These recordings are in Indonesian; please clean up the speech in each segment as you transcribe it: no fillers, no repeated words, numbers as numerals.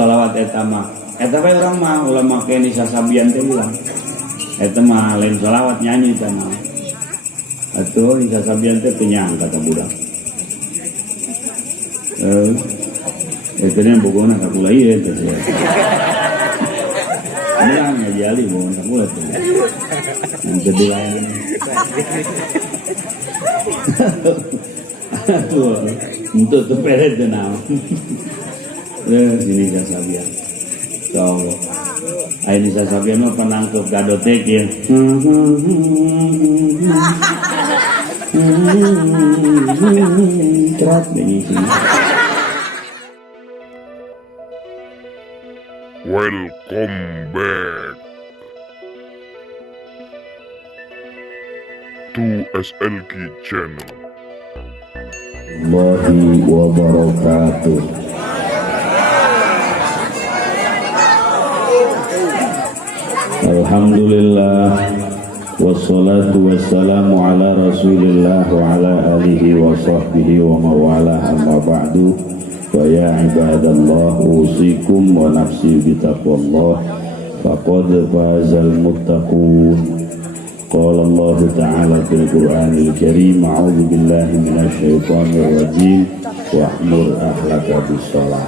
sholawat eta mah urang mah ulama ke Nisa Sabian teh bilang eta mah lain sholawat nyanyi teh mah atuh Nisa Sabian teh penyang kata budak itu nya bogona kakula ieu teh bilang ngajali bogona kakula teh yang kedulayan aduh untuk teperet teh naon ini Sasabian so ini Sasabian mah penangkep gadotek ya kerat ini Welcome back to SLK Channel. Warahmatullahi wabarakatuh. Alhamdulillah wassalatu wassalamu ala rasulillah wa ala alihi wa sahbihi wa mawala amma ba'du. Wa ya ibadallah usikum wa nafsi bitaqwallah faqad fazal muttaqun. Qala Allah ta'ala fil Qur'anil Karim a'udzu billahi minasy syaithanir rajim wa'mur ahlaka bis-shalah.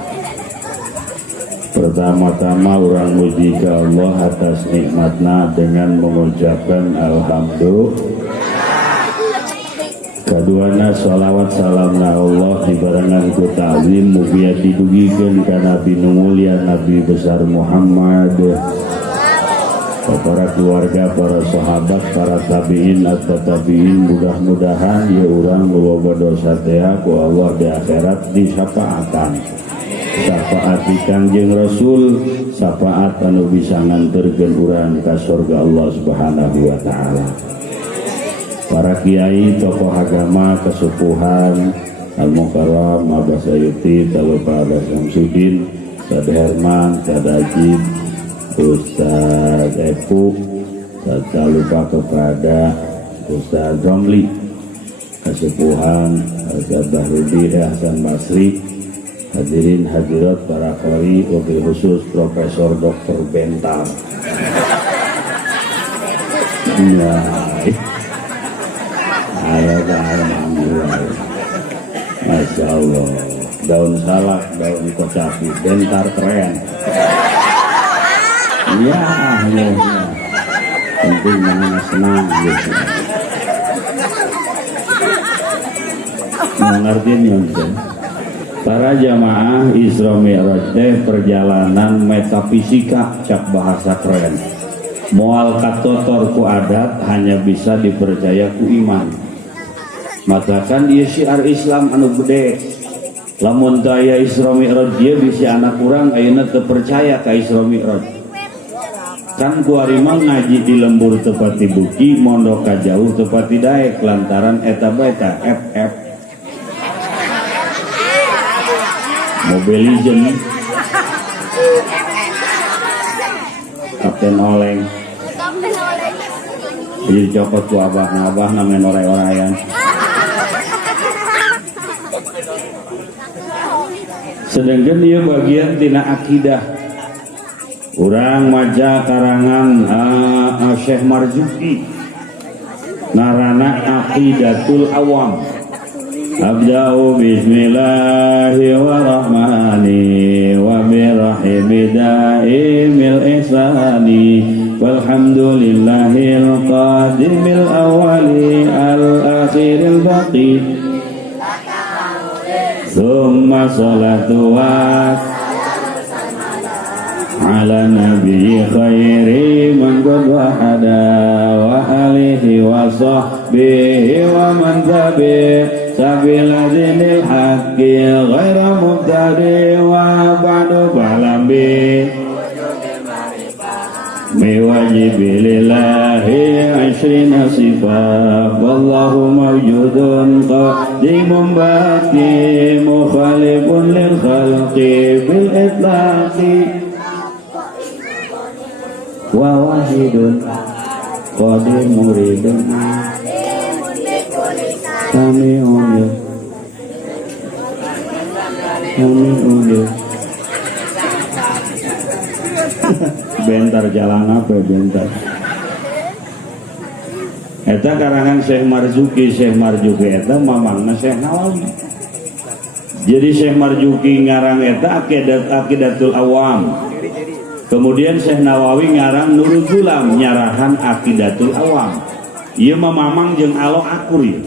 Pertama-tama orang muji ke Allah atas nikmatna dengan mengucapkan alhamdulillah. Kaduana sholawat salamna Allah dibarengan ku ta'zim mugia didugikeun ka Nabi nu mulia Nabi besar Muhammad, para keluarga, para sahabat, para tabi'in atau tabi'in. Mudah-mudahan ya urang boga dosa teh ku Allah di akhirat disyafaatan. Syafaat di Kangjeng Rasul, syafaat anu bisa nganterkeun urang ka surga Allah Subhanahu wa taala. Para kiai, tokoh agama, kesepuhan, Al-Mukarram, Abah Sayuti, Talupa Abah Samsudin, Ustaz Herman, Ustaz Ajib, Ustaz Epu, tak lupa kepada Ustaz Romli, kesepuhan Ustaz Bahrudi, Hasan Basri, hadirin hadirat para qari, wabil khusus Profesor Dr. Bentar. Ya, alhamdulillah, masya Allah, daun salak, daun kocapi, Bentar keren. Ya, penting mana senang gitu. Mengerti nyonten. Para jamaah Isra Mi'raj teh perjalanan metafisika cak bahasa keren. Moal katotor ku adat hanya bisa dipercaya ku iman. Maka kan dia syiar Islam anu gede. Lamun daya Isra Mi'raj dia bisa anak kurang ayeuna teu percaya ka Isra Mi'raj. Kan ku ari mah ngaji di lembur tepati buki mondok ka jauh tepati daek lantaran eta bae ta FF Mobile Legend Kapten Oleng jadi cokot ku abah namanya oray-orayan. Sedangkan dia bagian tina akidah. Urang maca karangan Syekh Marzuki narana Aqidatul Awam. Abda'u bismillahirrahmanirrahim wa birahimi daimil ihsani walhamdulillahil qadimil awali al-akhiril baqi thumma salatu wa ala nabi khairi man qad wahada wa alihi wa sahbihi wa man tabi' sabila dinil haqqi ghaira mubtadi wa ba'du balambi biwajibilillahi ashrina sifat wallahu mawjudun qadimun baqi mukhalifun lil khalqi bil itlaqi wa wahidun qadim muridun kami unil bentar jalan apa bentar. Eta karangan Syekh Marzuki eta mamangna Syekh Nawawi. Jadi Syekh Marzuki ngarang eta Aqidatul Awam. Kemudian Syekh Nawawi ngarang Nurul Gulam nyarahan Aqidatul Awam. Ieu mah mamang jeung alo akur ieu.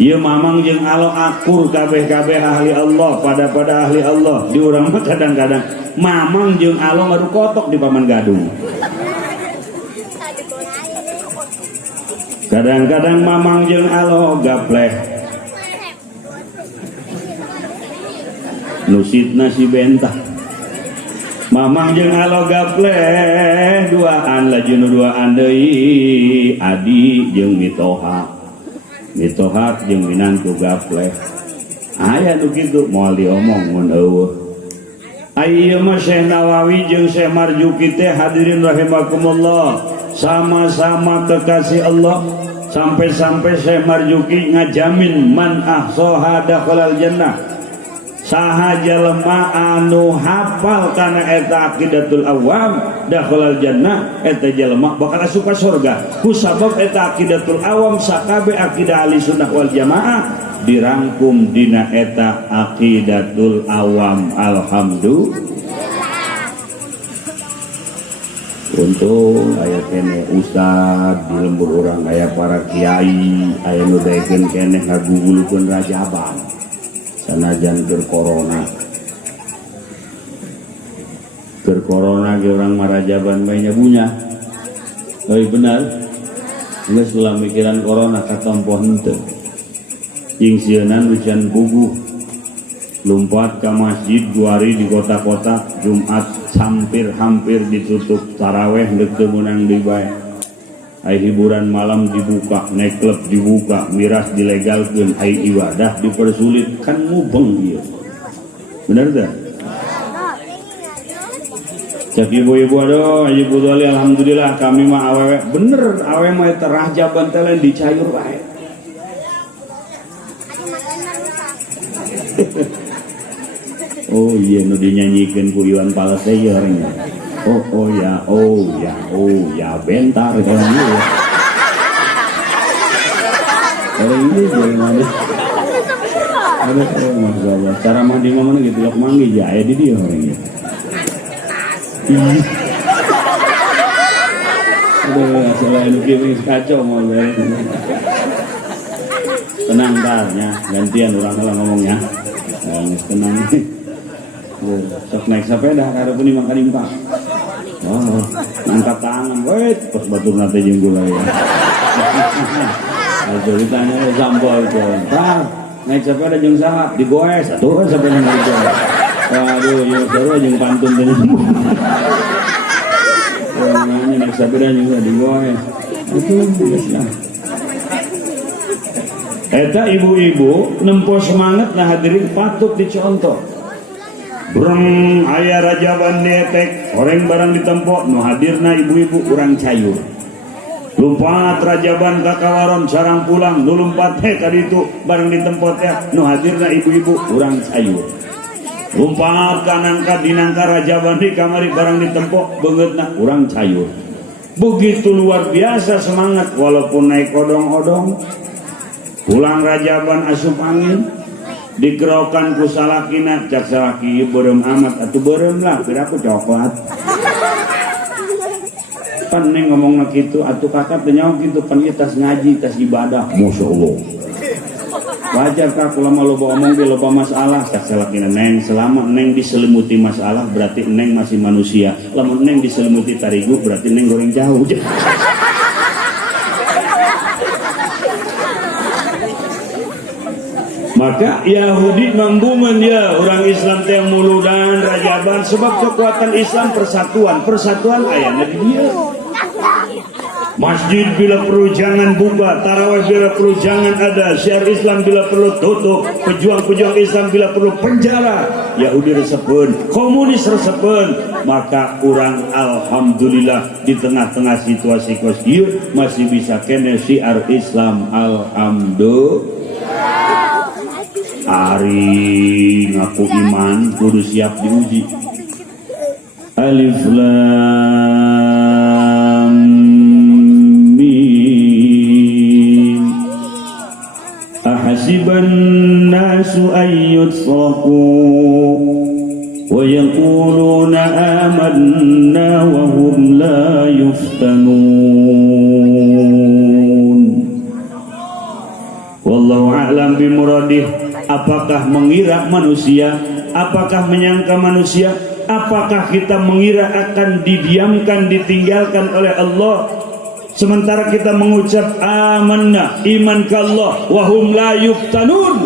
Ieu mamang jeung alo akur kabeh-kabeh ahli Allah, pada ahli Allah. Di urang mah kadang-kadang mamang jeung alo ngadu kotok di Paman Gadung. Kadang-kadang mamang jeung alo gapleh. Nusitna si bentah. Mamang jeung alo gapleh duaan lajuna duaan deui Adi jeung Mitoha. Mitoha jeung minantu gapleh. Aya nu kitu moal diomong mun eueuh. Ieu mah Syekh Nawawi jeung Syekh Marzuki teh hadirin rahimakumullah sama-sama kekasih Allah. Sampai-sampai Syekh Marzuki ngajamin man ahsaha dakhalal jannah. Saha jalema anu hafal kana eta Aqidatul Awam dakhalal jannah, eta jalema bakal asup ka surga. Ku sabab eta Aqidatul Awam sakabeh akidah Ahlussunnah wal Jamaah dirangkum dina eta Aqidatul Awam. Alhamdulillah. Untung aya kene ustad di lembur urang, aya para kiai, aya nu daekeun kene ngagugulkeun rajaban. Sanajan keur corona ge orang marajaban bae nyabunya. Euy benar. Geus ulah mikiran corona katompo henteu. Jeung sieunnan hujan bubuh. Lumpat ka masjid 2 hari di kota-kota Jumat hampir ditutup taraweh deuk teu meunang deui bae. Ai hiburan malam dibuka, nightclub dibuka, miras dilegalkeun, ai ibadah dipersulit, kan mubeng ieu. Bener teh? Cek ibu-ibu aduh, ibu doli alhamdulillah kami mah awewe bener, awewe mah teh rajaban teh lain dicayur wae. Oh iya nu dinyanyikeun ku Iwan Fals teh ieu orangnya. Oh ya bentar kalau ini ya. Kalau ini gimana? Ada Masya Allah. Cara mandi mana gitu lok manggi aja di dia orangnya. Aduh, selain ini kacau mau beres. Tenang tarnya, gantian orang kalau ngomongnya. Tenang. Sok naik sepeda karena pun makan impak. Wah, angkat tangan, wait, pas batur nate jeung gula ya. Aduh ditanya sambal itu. Tah, naik sepeda jeung saha? Digoes atuh kan sepeda naik. Waduh, ieu seru jeung pantun teh. Namanya naik sepeda juga digoes. Itu biasa. Eta ibu-ibu nempo semangat nah hadirin patut dicontoh. Breng aya rajaban detek orang barang ditempo nu hadirna ibu-ibu urang cayur. Lumpat rajaban kakawaron sarang pulang nu lumpat ka ditu barang ditempo teh nu hadirna ibu-ibu urang cayur. Lumpat kanangka dinangka rajaban di kamari barang ditempo beungeutna urang cayur. Begitu luar biasa semangat walaupun naik odong-odong. Pulang rajaban asup angin digerokan ku salakina, cak salaki beureum amat atuh beureum lah kira aku coklat. Pan neng ngomongna kitu atuh kakak teh nyaho kitu pan ieu tas ngaji tas ibadah. Masyaallah. Wajar ka kula mah loba omong ge loba masalah, cak salakina neng selama neng diselimuti masalah berarti neng masih manusia. Lamun neng diselimuti tarigu berarti neng goreng jauh. Maka Yahudi ngangguman ya orang Islam teh muludan rajaban sebab kekuatan Islam persatuan ayatnya di dia. Masjid bila perlu jangan buka, tarawih bila perlu jangan ada, syiar Islam bila perlu tutup, pejuang-pejuang Islam bila perlu penjara, Yahudi resepeun, komunis resepeun. Maka orang alhamdulillah di tengah-tengah situasi ieu masih bisa kene syiar Islam alhamdulillah. Ari ngaku iman kudu siap diuji. Alif Lam Mim. Ahasiban nasu ayyutraku wa yaquluna amanna wa hum la yuftanun. Wallahu a'lam bimuradih. Apakah mengira manusia, apakah menyangka manusia, apakah kita mengira akan didiamkan, ditinggalkan oleh Allah, sementara kita mengucap amanna, iman ke Allah, wahum la yuftanun.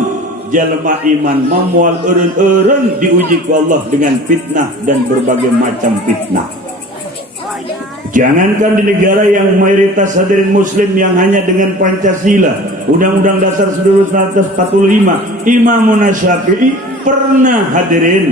Jalma iman memual eureun-eureun diuji ku Allah dengan fitnah dan berbagai macam fitnah. Jangankan di negara yang mayoritas hadirin muslim yang hanya dengan Pancasila, Undang-Undang Dasar 1945, Imam Syafi'i pernah hadirin,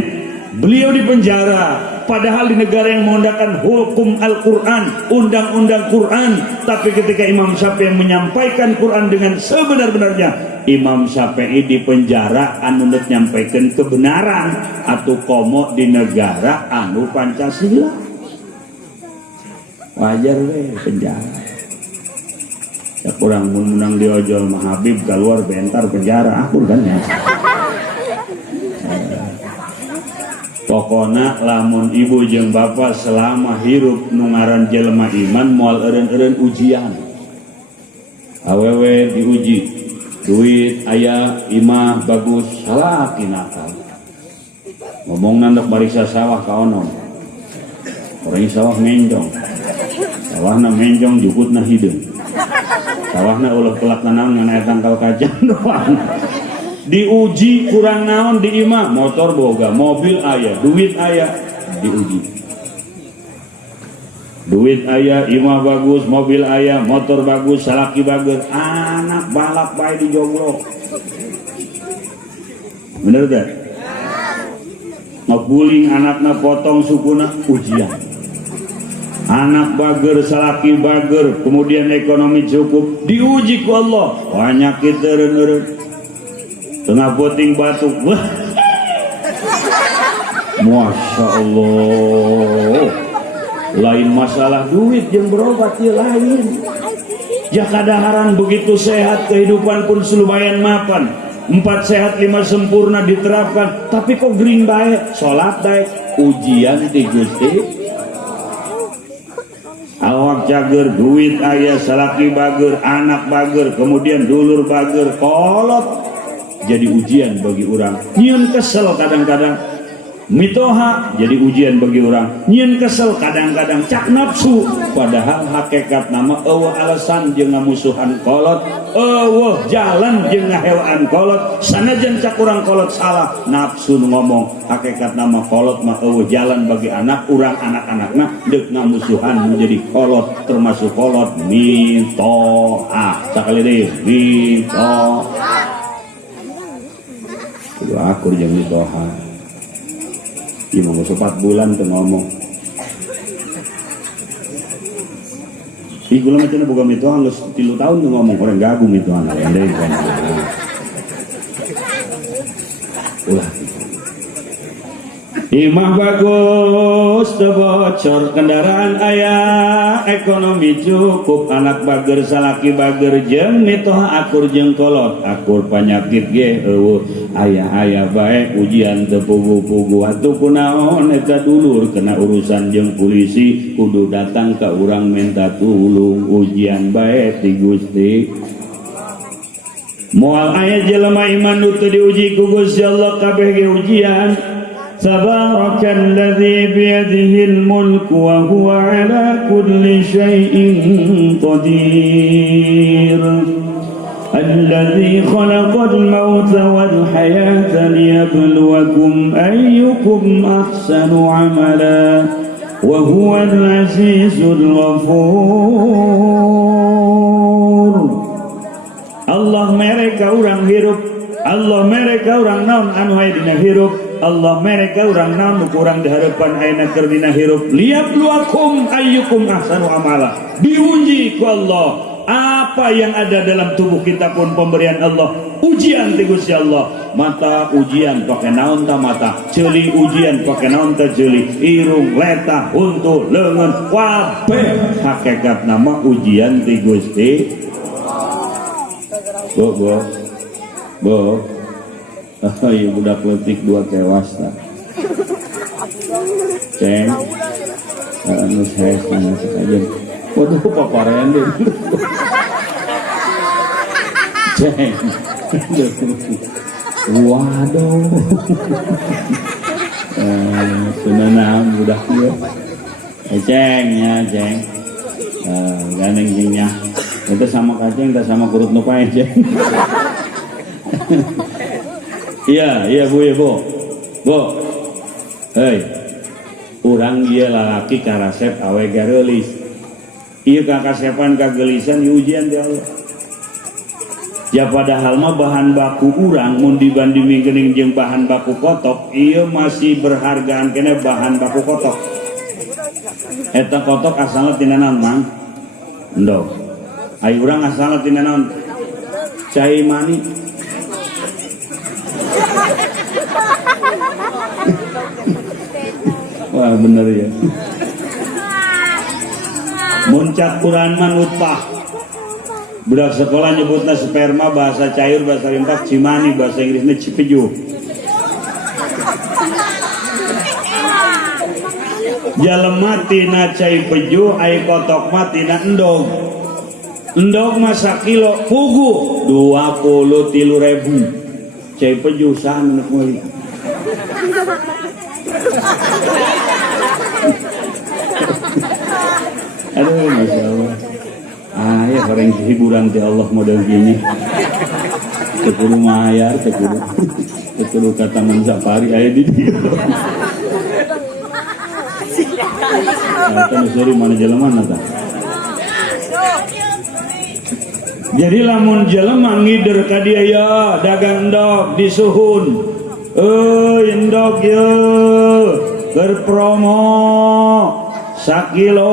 beliau dipenjara, padahal di negara yang menggunakan hukum Al-Quran, undang-undang Quran. Tapi ketika Imam Syafi'i menyampaikan Quran dengan sebenar-benarnya, Imam Syafi'i dipenjara anu nyampaikan kebenaran atau komo di negara anu Pancasila. Wajar we penjara. Ya kurang menang di ojol mah Habib keluar bentar penjara akur kan ya. Pokona lamun ibu jeung bapak selama hirup nu ngaran jelema iman moal eureun-eureun ujian. Awewe diuji. Duit aya, imah bagus, salaki nakal. Ngomongna ndek barisa sawah kaonon. Orang sawah menjong. Sawahna menjong jukutna hideung. Sawahna ulah kelak naon ngan aya tangkal kacang doang. Diuji kurang naon di imah, motor boga, mobil aya, duit aya, diuji. Duit aya, imah bagus, mobil aya, motor bagus, salaki bagus, anak balap bae dijoglok. Bener gak? Ngebuling anakna potong sukuna ujian. Anak bager, salaki bager, kemudian ekonomi cukup, diuji ku Allah. Penyakit eureun-eureun. Tengah puting batuk, wah, Masya Allah. Lain masalah duit yang berobat ya lain. Ya kadaharan begitu sehat kehidupan pun lumayan mapan. 4 sehat 5 sempurna diterapkan, tapi kok gering baik, sholat baik, ujian di Gusti. Awak cager, duit ayah, salaki bager, anak bager, kemudian dulur bager, kolot. Jadi ujian bagi orang. Nyieun kesel kadang-kadang, mitoha jadi ujian bagi orang. Nyieun kesel kadang-kadang cak nafsu, padahal hakikat nama eueuh alasan jeung ngamusuhan kolot, eueuh jalan jeung ngahelaan kolot. Sanajan cak urang kolot salah, nafsu ngomong hakikat nama kolot mah eueuh jalan bagi anak urang, anak-anakna deuk ngamusuhan menjadi kolot, termasuk kolot mitoha. Sakali deui mitoha. Akur jeung mitoha. Ieu mah 4 bulan teu ngomong. Ieu mah cenah boga mitoha geus 3 tahun teu ngomong, orang gagu mitoha endeng kan. Ulah. Imah bagus, bocor kendaraan ayah, ekonomi cukup, anak bager, salaki bager, jeung mitoha akur jeung kolot, akur penyakit ge eueuh, ayah bae ujian teu pugu-pugu, atuh kunaon eta dulur kena urusan jeung polisi, kudu datang ka urang minta tulung, ujian bae ti Gusti. Moal aya jelema iman nu teu diuji ku Gusti Allah kabeh ge ujian. Tabarakalladzi biyadihil mulku wa huwa ala kulli syai'in qadir. Alladzi khalaqal mauta wal hayata liyabluwakum ayyukum ahsanu amala wa huwal azizul ghafur. Allah mereka orang hirup, Allah mereka orang naon anu aya dina hirup, Allah mereka orang naon kurang diharapan ayeuna keur dina hirup, liyabluwakum ayyukum ahsanu amala. Diuji ku Allah Apa yang ada dalam tubuh kita pun pemberian Allah, ujian ti Gusti Allah. Mata ujian pakai naon ta mata, ceuli ujian pakai naon ta ceuli, irung, letah, untu, leungeun, kabeh hakikat nama ujian ti Gusti. Bo. Iya budak letik 2 kewas ta. Ceng. Anu saya sana saja. Waduh paparean deh. Ceng. Waduh. Sunanam budak dia. Ceng ya ceng. Gandeng cengnya. Itu sama kacang, tak sama kurut nupai ceng. Iya bu. Hei, urang dia lalaki karasep awe garelis. Iya kakasepan kagelisan ujian di Allah. Ya padahal mah bahan baku urang mun dibandingkeun jeung bahan baku kotok, iya masih berhargaan kena bahan baku kotok. Eta kotok asalna tina naon, Mang? Endog. Ai urang asalna tina naon? Cai mani. Wah bener ya. Muncak Quran man utpah. Budak sekolah nyebutna sperma, bahasa cair, bahasa limpak cimani, bahasa Inggrisnya cipeju. Jalema tina cai peju, ai kotok mah tina endog. Endog mah sakilo pugu 23.000. Cai peju sana meuli. Aduh, Masya Allah. Ya orang hiburan ti Allah model gini. Tekuru mayar, tekuru kata Safari aya di dia. Kata sorry mana jelema nata. Jadi lamun jelema ngider ka dia ya dagang endog disuhun. Endog ya berpromo sakilo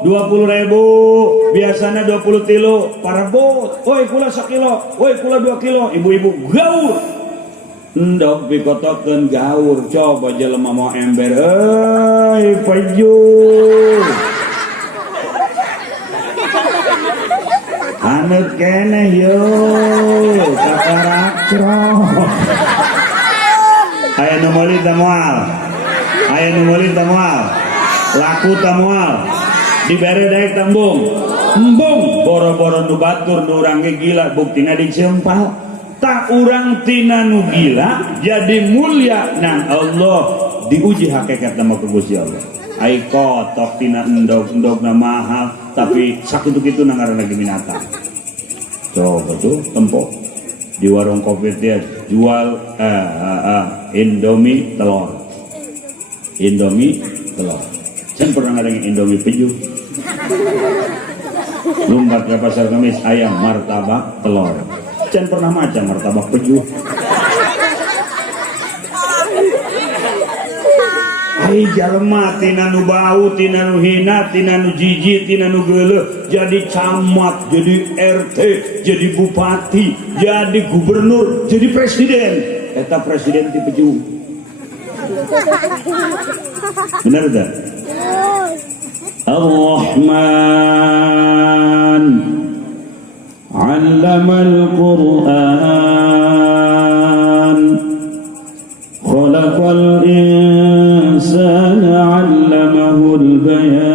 20.000, biasanya 20 kilo para bot. Woi kula sakilo, woi kula 2 kilo. Ibu-ibu gaur endog dikotokeun gaur. Coba jelema mau ember, pejur anut keneh yo kakarakro. Aya nu meuli teh moal, laku teh moal, dibere daek tembung embung boro-boro nu batur nu urang ge gila buktina dicempal. Tak urang tina nu gila jadi mulia nang Allah, diuji hakikat nama ku Gusti Allah. Ai kotok tina endog-endogna mahal tapi sakitu kitu nang ngaranna minatang. Coba tuh tempo di warung kopi dia jual Indomie telur. Saya pernah ngadengin Indomie peju. Lumbat ke pasar Kamis ayam martabak telur. Saya pernah maca martabak peju. Ai jalema tina nu bau, tina nu hina, tina nu jijik, tina nu geuleuh jadi camat, jadi RT, jadi bupati, jadi gubernur, jadi presiden. Eta presiden ti peju. Benar tak? Ar-Rahman 'allamal Qur'an khalaqal insana 'allamahul bayan.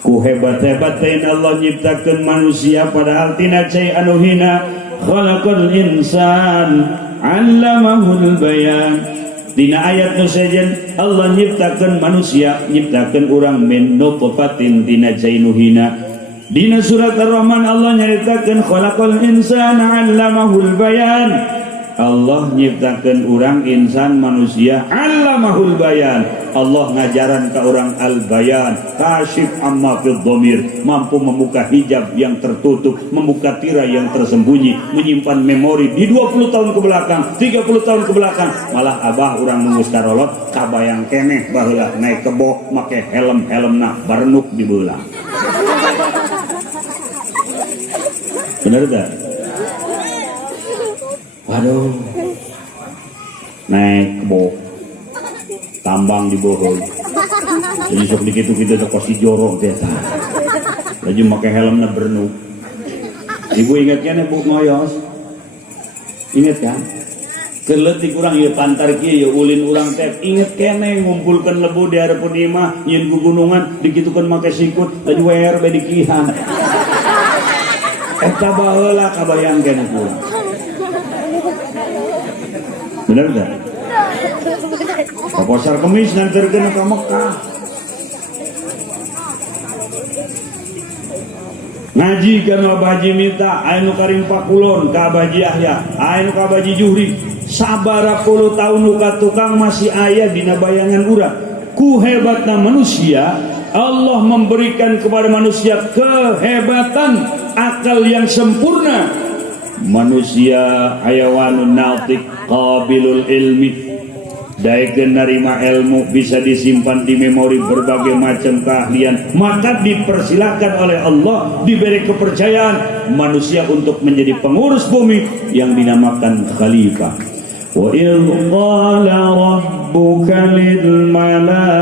Ku hebat-hebat teh Allah nyiptakeun manusia padahal tina cai anu hina. Khalaqal insan 'allamahul bayan. Dina ayat nu sejen Allah nyiptakeun manusia, nyiptakeun urang min nutfatin tina cai nu hina. Dina surat Ar-Rahman Allah nyaritakeun khalaqal insana 'allamahul bayan. Allah nyiptakeun urang insan manusia 'allamahul bayan. Allah ngajaran ka urang al-bayan, kasyif amma fid dhamir, mampu membuka hijab yang tertutup, membuka tirai yang tersembunyi, menyimpan memori di 20 tahun ke belakang, 30 tahun ke belakang. Malah abah urang nunggu starolot kabayang keneh baheula naik kebo make helm-helmna barenuk di beulah. Bener gak? Waduh, naik kebo tambang di Bohol, jadi sok dikit kita tuh kosi jorok biasa, lagi pakai helmnya bernu. Ibu ingat kan ibu ngoyos, ingat kan? Keletik kurang ya pantar kia ya ulin urang tep, inget kene ngumpulkan lebu di hareupeun imah nyeun gunungan dikitukeun make sikut lagi wer bae dikihan. Eta baheula kabayang kene kurang. Bener gak? Ke pasar Kemis nganterkeun ka Mekah. Ngaji kana Abah Haji minta anu karim pakulon ka Abah Haji Yahya, anu ka Abah Haji Juhri. Sabara puluh tahun nuka tukang masih aya dina bayangan urang. Ku hebatna manusia, Allah memberikan kepada manusia kehebatan akal yang sempurna. Manusia hayawanun natik qabilul ilmi, daekeun narima ilmu, bisa disimpan di memori berbagai macam keahlian. Maka dipersilakan oleh Allah, diberi kepercayaan manusia untuk menjadi pengurus bumi yang dinamakan khalifah. Wa idh qala rabbuka lil malaikati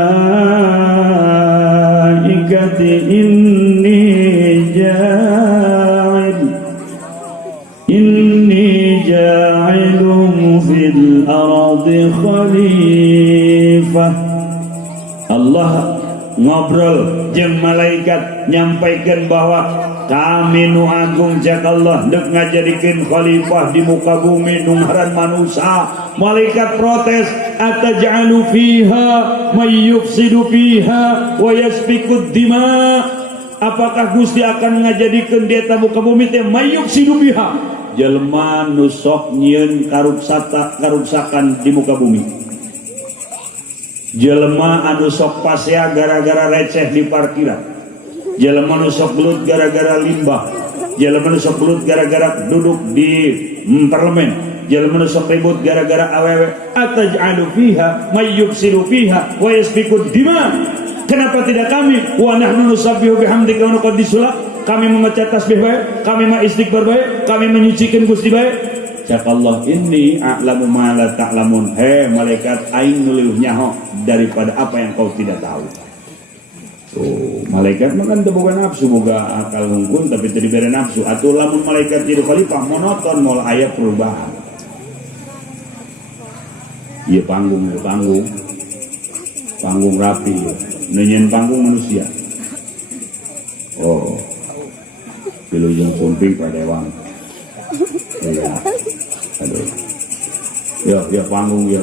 inni ja'ilun fil ardi khalifah. Allah ngobrol jeung malaikat nyampaikan bahwa kami nu agung jak Allah dek ngajadikeun khalifah di muka bumi nu ngaran manusia. Malaikat protes, ataj'alu fiha may yufsidu fiha wa yasfikud dima. Apakah Gusti akan ngajadikeun di eta muka bumi teh may yufsidu biha, jelema nu sok nyieun karuksakan di muka bumi, jelema anu sok pasea gara-gara receh di parkiran, jelema nu sok gelut gara-gara limbah, jelema nu sok gelut gara-gara duduk di parlemen, jelema nu sok ribut gara-gara awewe. Ataj'alu fiha may yufsidu fiha wa yasfikud dima. Kenapa tidak kami? Wa nahnu nusabbihu bihamdika wa nuqaddisu lak. Kami membaca tasbih baik, kami mengistighfar baik, kami menyucikan Gusti baik. Cak Allah, inni a'lamu ma la ta'lamun. Hei malaikat, aing nuliuh nyaho daripada apa yang kau tidak tahu. Tuh, malaikat makan boga nafsu, boga akal hungkun tapi teu dibere nafsu. Atuh lamun malaikat jadi khalifah monoton moal aya perubahan. Ieu panggung rapi, nyenyen panggung manusia. Oh, pilujeng pumping pada dewan. Iya, aduh. Ya panggung ya,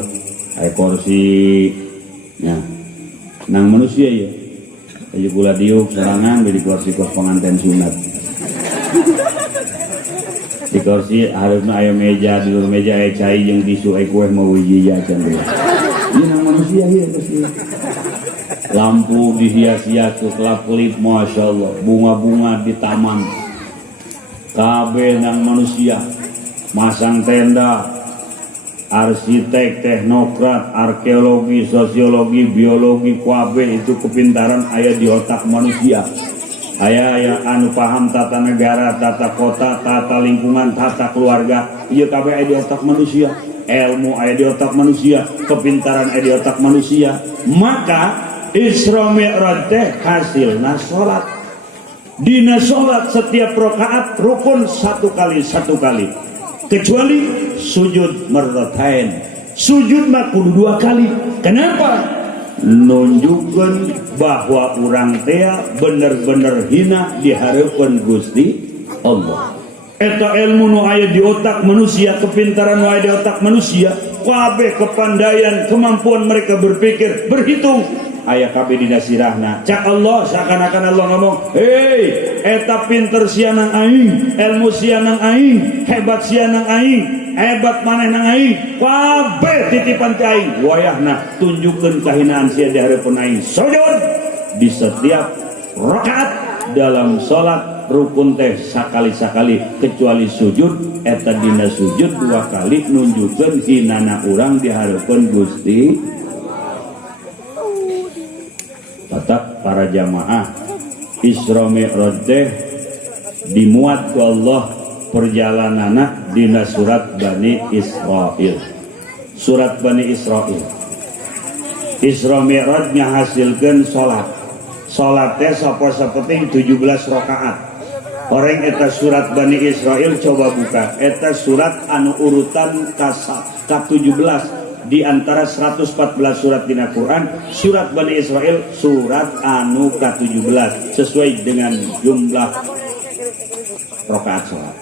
aya kursi, ya, nang manusia ya. Ayo gula diuk serangan di kursi kos pengantin sunat. Di kursi harusnya aya meja, di luar meja aya cai jeung tisu aya kue mau wiji jajan deh. Ini nang manusia ya kursi. Lampu dihias-hias ke kelap-kelip, masya Allah, bunga-bunga di taman, kabeh nang manusia, masang tenda, arsitek, teknokrat, arkeologi, sosiologi, biologi, kabeh itu kepintaran aya di otak manusia. Aya anu paham tata negara, tata kota, tata lingkungan, tata keluarga, ieu kabeh aya di otak manusia. Ilmu aya di otak manusia, kepintaran aya di otak manusia. Maka Isra Mi'raj teh hasilna salat. Dina salat setiap rakaat rukun satu kali, kecuali sujud marratain. Sujud mah kudu 2 kali. Kenapa? Nunjukkeun bahwa urang teh bener-bener hina di hareupeun Gusti Allah. Eta ilmu nu aya di otak manusia, kepintaran nu aya di otak manusia, kabeh kepandaian, kemampuan mereka berpikir, berhitung, aya kabeh dina sirahna. Cak Allah, seakan-akan Allah ngomong, hei, eta pinter sianang aing, ilmu sianang aing, hebat sianang aing, hebat maneh nang aing, kabeh titipan ti aing. Wayahna tunjukkeun kahinaan sia di hareupeun aing. Sujud di setiap rakaat dalam salat rukun teh sakali-sakali, kecuali sujud eta dina sujud 2 kali nunjukkeun hinana urang di hareupeun Gusti. Tetap para jamaah, Isra Mi'raj teh dimuat ku Allah perjalanana dina surat Bani Israil. Surat Bani Israil. Isra Mi'raj ngahasilkeun salat. Salat teh saposapeting 17 rakaat. Orang eta surat Bani Israil coba buka. Eta surat anu urutan ka-17 di antara 114 surat di Al-Quran. Surat Bani Israil surat anu ka-17 sesuai dengan jumlah rakaat salat.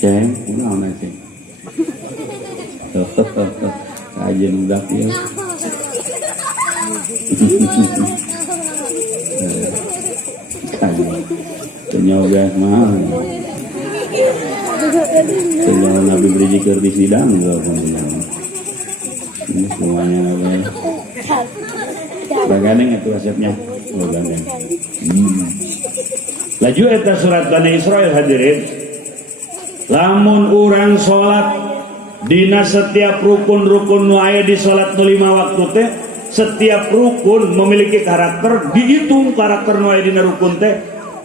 Ceng, kunaon ceng? Aja nudak ya. Penyoga mah. Penyoga Nabi berzikir di sidang enggak ini semuanya apa? Bagandeng itu resepnya. Oh, gandeng. Laju eta surat Bani Israil hadirin. Lamun urang salat dina setiap rukun-rukun nu aya di salat nu 5 waktu teh, setiap rukun memiliki karakter, dihitung karakter nu aya dina rukun teh,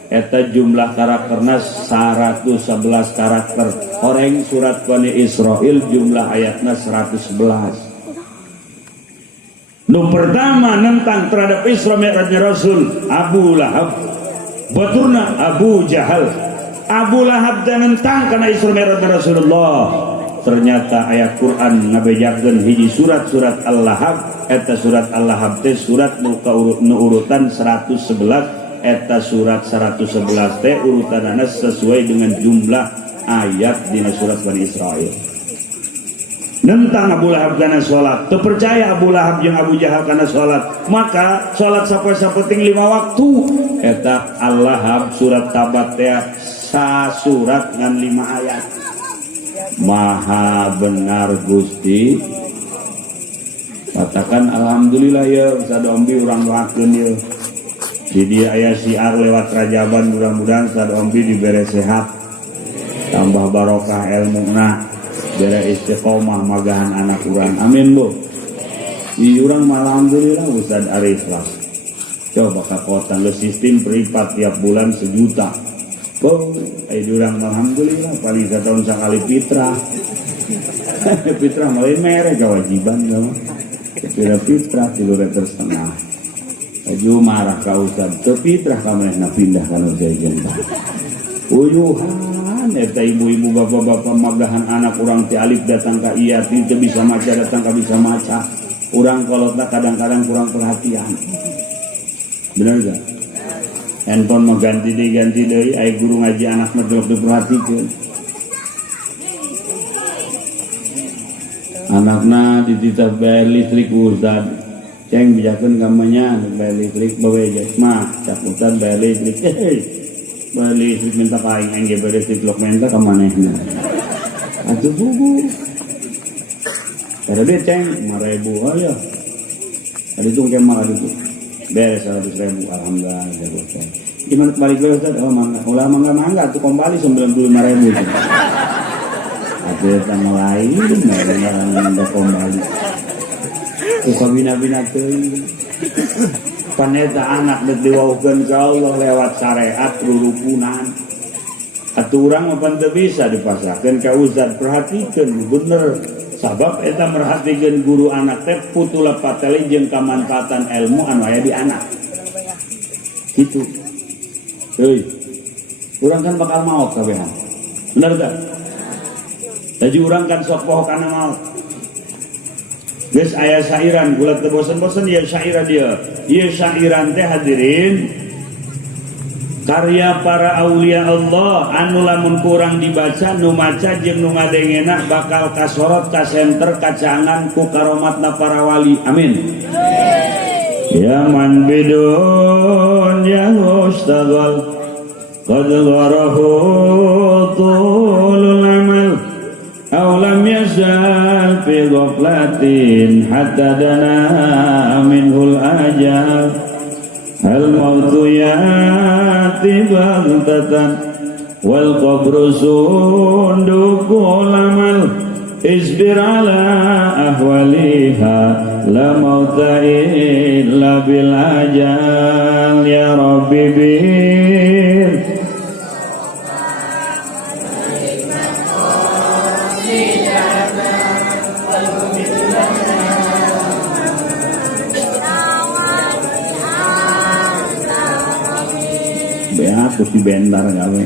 eta jumlah karakterna 111 karakter. Horeng surat Bani Israil jumlah ayatna 111. Nu pertama nentang terhadap Isra Mi'rajnya Rasul Abu Lahab, baturna Abu Jahal. Abu Lahab dan nentang karena Isra Mi'rajnya Rasulullah. Ternyata ayat Quran ngabejakeun hiji surat-surat Al-Lahab. Eta surat Al-Lahab teh surat nu urutan 111. Eta surat 111 teh urutanana sesuai dengan jumlah ayat dina surat Bani Israil. Nentang Abu Lahab karena sholat. Terpercaya Abu Lahab yang Abu Jahal karena sholat. Maka sholat sapoe-sapoting 5 waktu. Eta Al-Lahab surat Tabat teh surat ngan 5 ayat. Maha benar Gusti. Katakan alhamdulillah ya sadombi urang doakeun ya. Di dia aya siar lewat Rajaban, mudah-mudahan sadombi dibere sehat. Tambah barokah ilmuna, bere istiqomah magahan anak urang. Amin Bu. Di urang alhamdulillah Ustaz Arif lah. Coba ka kota le sistem peripat tiap bulan 1 juta. Oh, durang alhamdulillah paling setahun sekali fitrah. Fitrah mulai merek kewajiban kamu. Kira fitrah 3,5 km. Aju marah ka Ustaz. Ke fitrah kamu nak pindah kana jajan. Uyuhan eta ibu-ibu bapak-bapak magahan anak orang ti alif datang ka iya ti bisa maca datang ka bisa maca. Urang kolotna kadang-kadang kurang perhatian. Benar enggak? Handphone mah ganti deui aya guru ngaji anak mah teu diperhatikeun. Anakna dititah bayar listrik Ustaz. Ceng bijakeun kamanya bayar listrik bae mah cak Ustaz bayar listrik. Bayar listrik minta ka aing engge bayar listrik lok minta ka manehna. Atuh bubu. Kada dia ceng 5.000 ayo. Adi tung kemal adi tuh. Beres 100.000 alhamdulillah jago teh. Gimana balik lagi Ustaz? Oh ulah mangga tuh kembali 95.000. Ada tanggal lain enggak kembali. Uka bina-bina teuing. Paneta anak deuk diwaukeun ka Allah lewat syariat rurukunan. Atuh urang mah pan teu bisa dipasrahkeun ka Ustaz. Perhatikeun bener. Sabab eta merhatikeun guru anak teh putula pateli jeung kamanfaatan ilmu anu aya di anak. Gitu. Euy. Urang kan bakal maot kabehan. Bener teh? Jadi urang kan sok poho kana maot. Geus aya syairan, ulah teu bosen-bosen ya syairan dia. Ieu syairan teh hadirin karya para aulia Allah anu lamun kurang dibaca nu maca jeung nu ngadengena bakal kasorot kasenter kacangan ku karomatna para wali. Amin. Ya man bidun ya mustaghal qad gharahu tulul amal aw lam yazal fi ghaflatin hatta dana minhul ajal hal mautu yati baghtatan wal qabru sundukul amal isbir ala ahwaliha la mauta illa bil ajal ya rabbi bir beat kusi bentar gawe.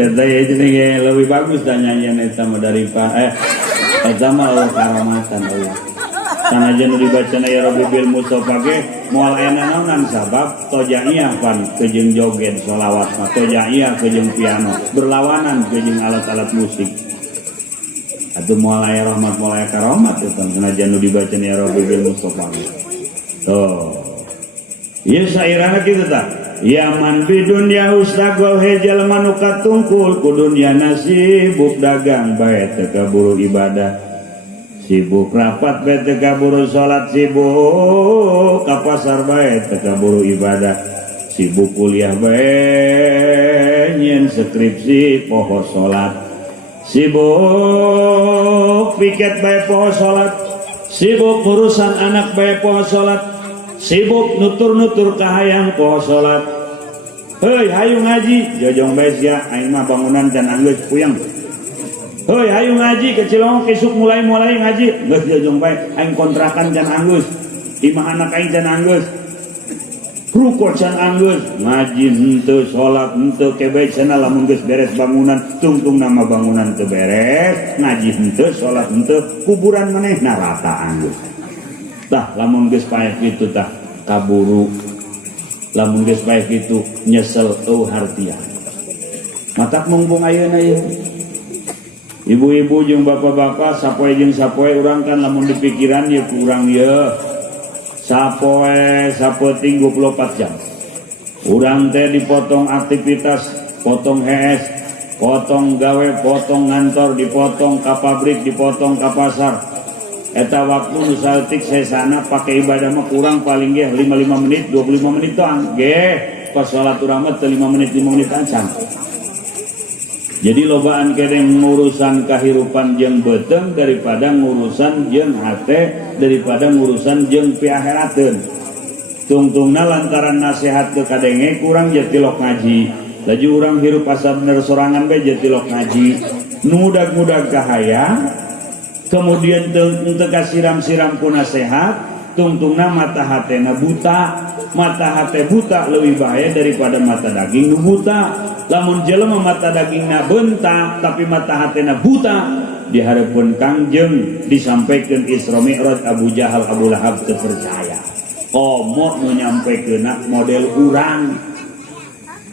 Eta ya lebih bagus dan nyanyian eta mah daripada eta mah karamatan Allah. Sanajan dibacana ya Rabbi bil mustofa ge moal aya naonan sabab tojaiyah pan kejeung joget sholawat mah tojaiyah kejeung piano berlawanan kejeung alat-alat musik. Atuh moal aya rahmat moal aya karomat eta sanajan dibacana ya Rabbi bil mustofa. Tuh. Ieu sairana kitu tah. Ya man bi dunya ustagol hejal manuka tungkul ku dunya nasibuk dagang bae teu kaburu ibadah. Sibuk rapat bae teu kaburu salat, sibuk ka pasar bae teu kaburu ibadah. Sibuk kuliah bae nyen skripsi poho salat. Sibuk piket bae poho salat. Sibuk urusan anak bae poho salat. Sibuk nutur-nutur kahayang poho salat. Heuy hayu ngaji jojong bae sia aing mah bangunan can anggeus puyeng. Heuy hayu ngaji ke Cilongok isuk mulai ngaji geus jojong bae aing kontrakan can anggeus. Imah anak aing can anggeus. Ruko can anggeus ngaji henteu salat henteu kebe cenah lamun geus beres bangunan tungtung nama bangunan teu beres ngaji henteu salat henteu kuburan manehna rata anggeus. Tah lamun geus paeh kitu tah kaburu lamun geus paeh kitu nyesel hartian matak mumpung ayeuna ieu ibu-ibu jeung bapak-bapak sapoe jeung sapoe urang kan lamun di pikiran ieu kurang ieu sapoe sapeting 24 jam urang teh dipotong aktivitas potong hees potong gawe potong ngantor dipotong ka pabrik dipotong ka pasar. Eta waktu nu saeutik sesana pake ibadah mah kurang paling ge 55 menit 25 menit doang ge pas salat urang mah 5 menit 5 menit acan. Jadi lobaan keneh ngurusan kahirupan jeung beuteng daripada ngurusan jeung hate daripada ngurusan jeung piaherateun. Tungtungna lantaran nasihat teu kadenge kurang jetilok ngaji. Laju urang hirup asa bener sorangan bae jetilok ngaji. Nu mudag-mudag kahayang kemudian teu kasiram-siram ku nasihat tungtungna mata hatena buta mata hate buta leuwih bahaya daripada mata daging nu buta lamun jelema mata dagingna benta tapi mata hatena buta dihareupeun Kangjeng disampaikeun Isra Mi'raj Abu Jahal Abu Lahab teu percaya komo nu nyampekeunna model urang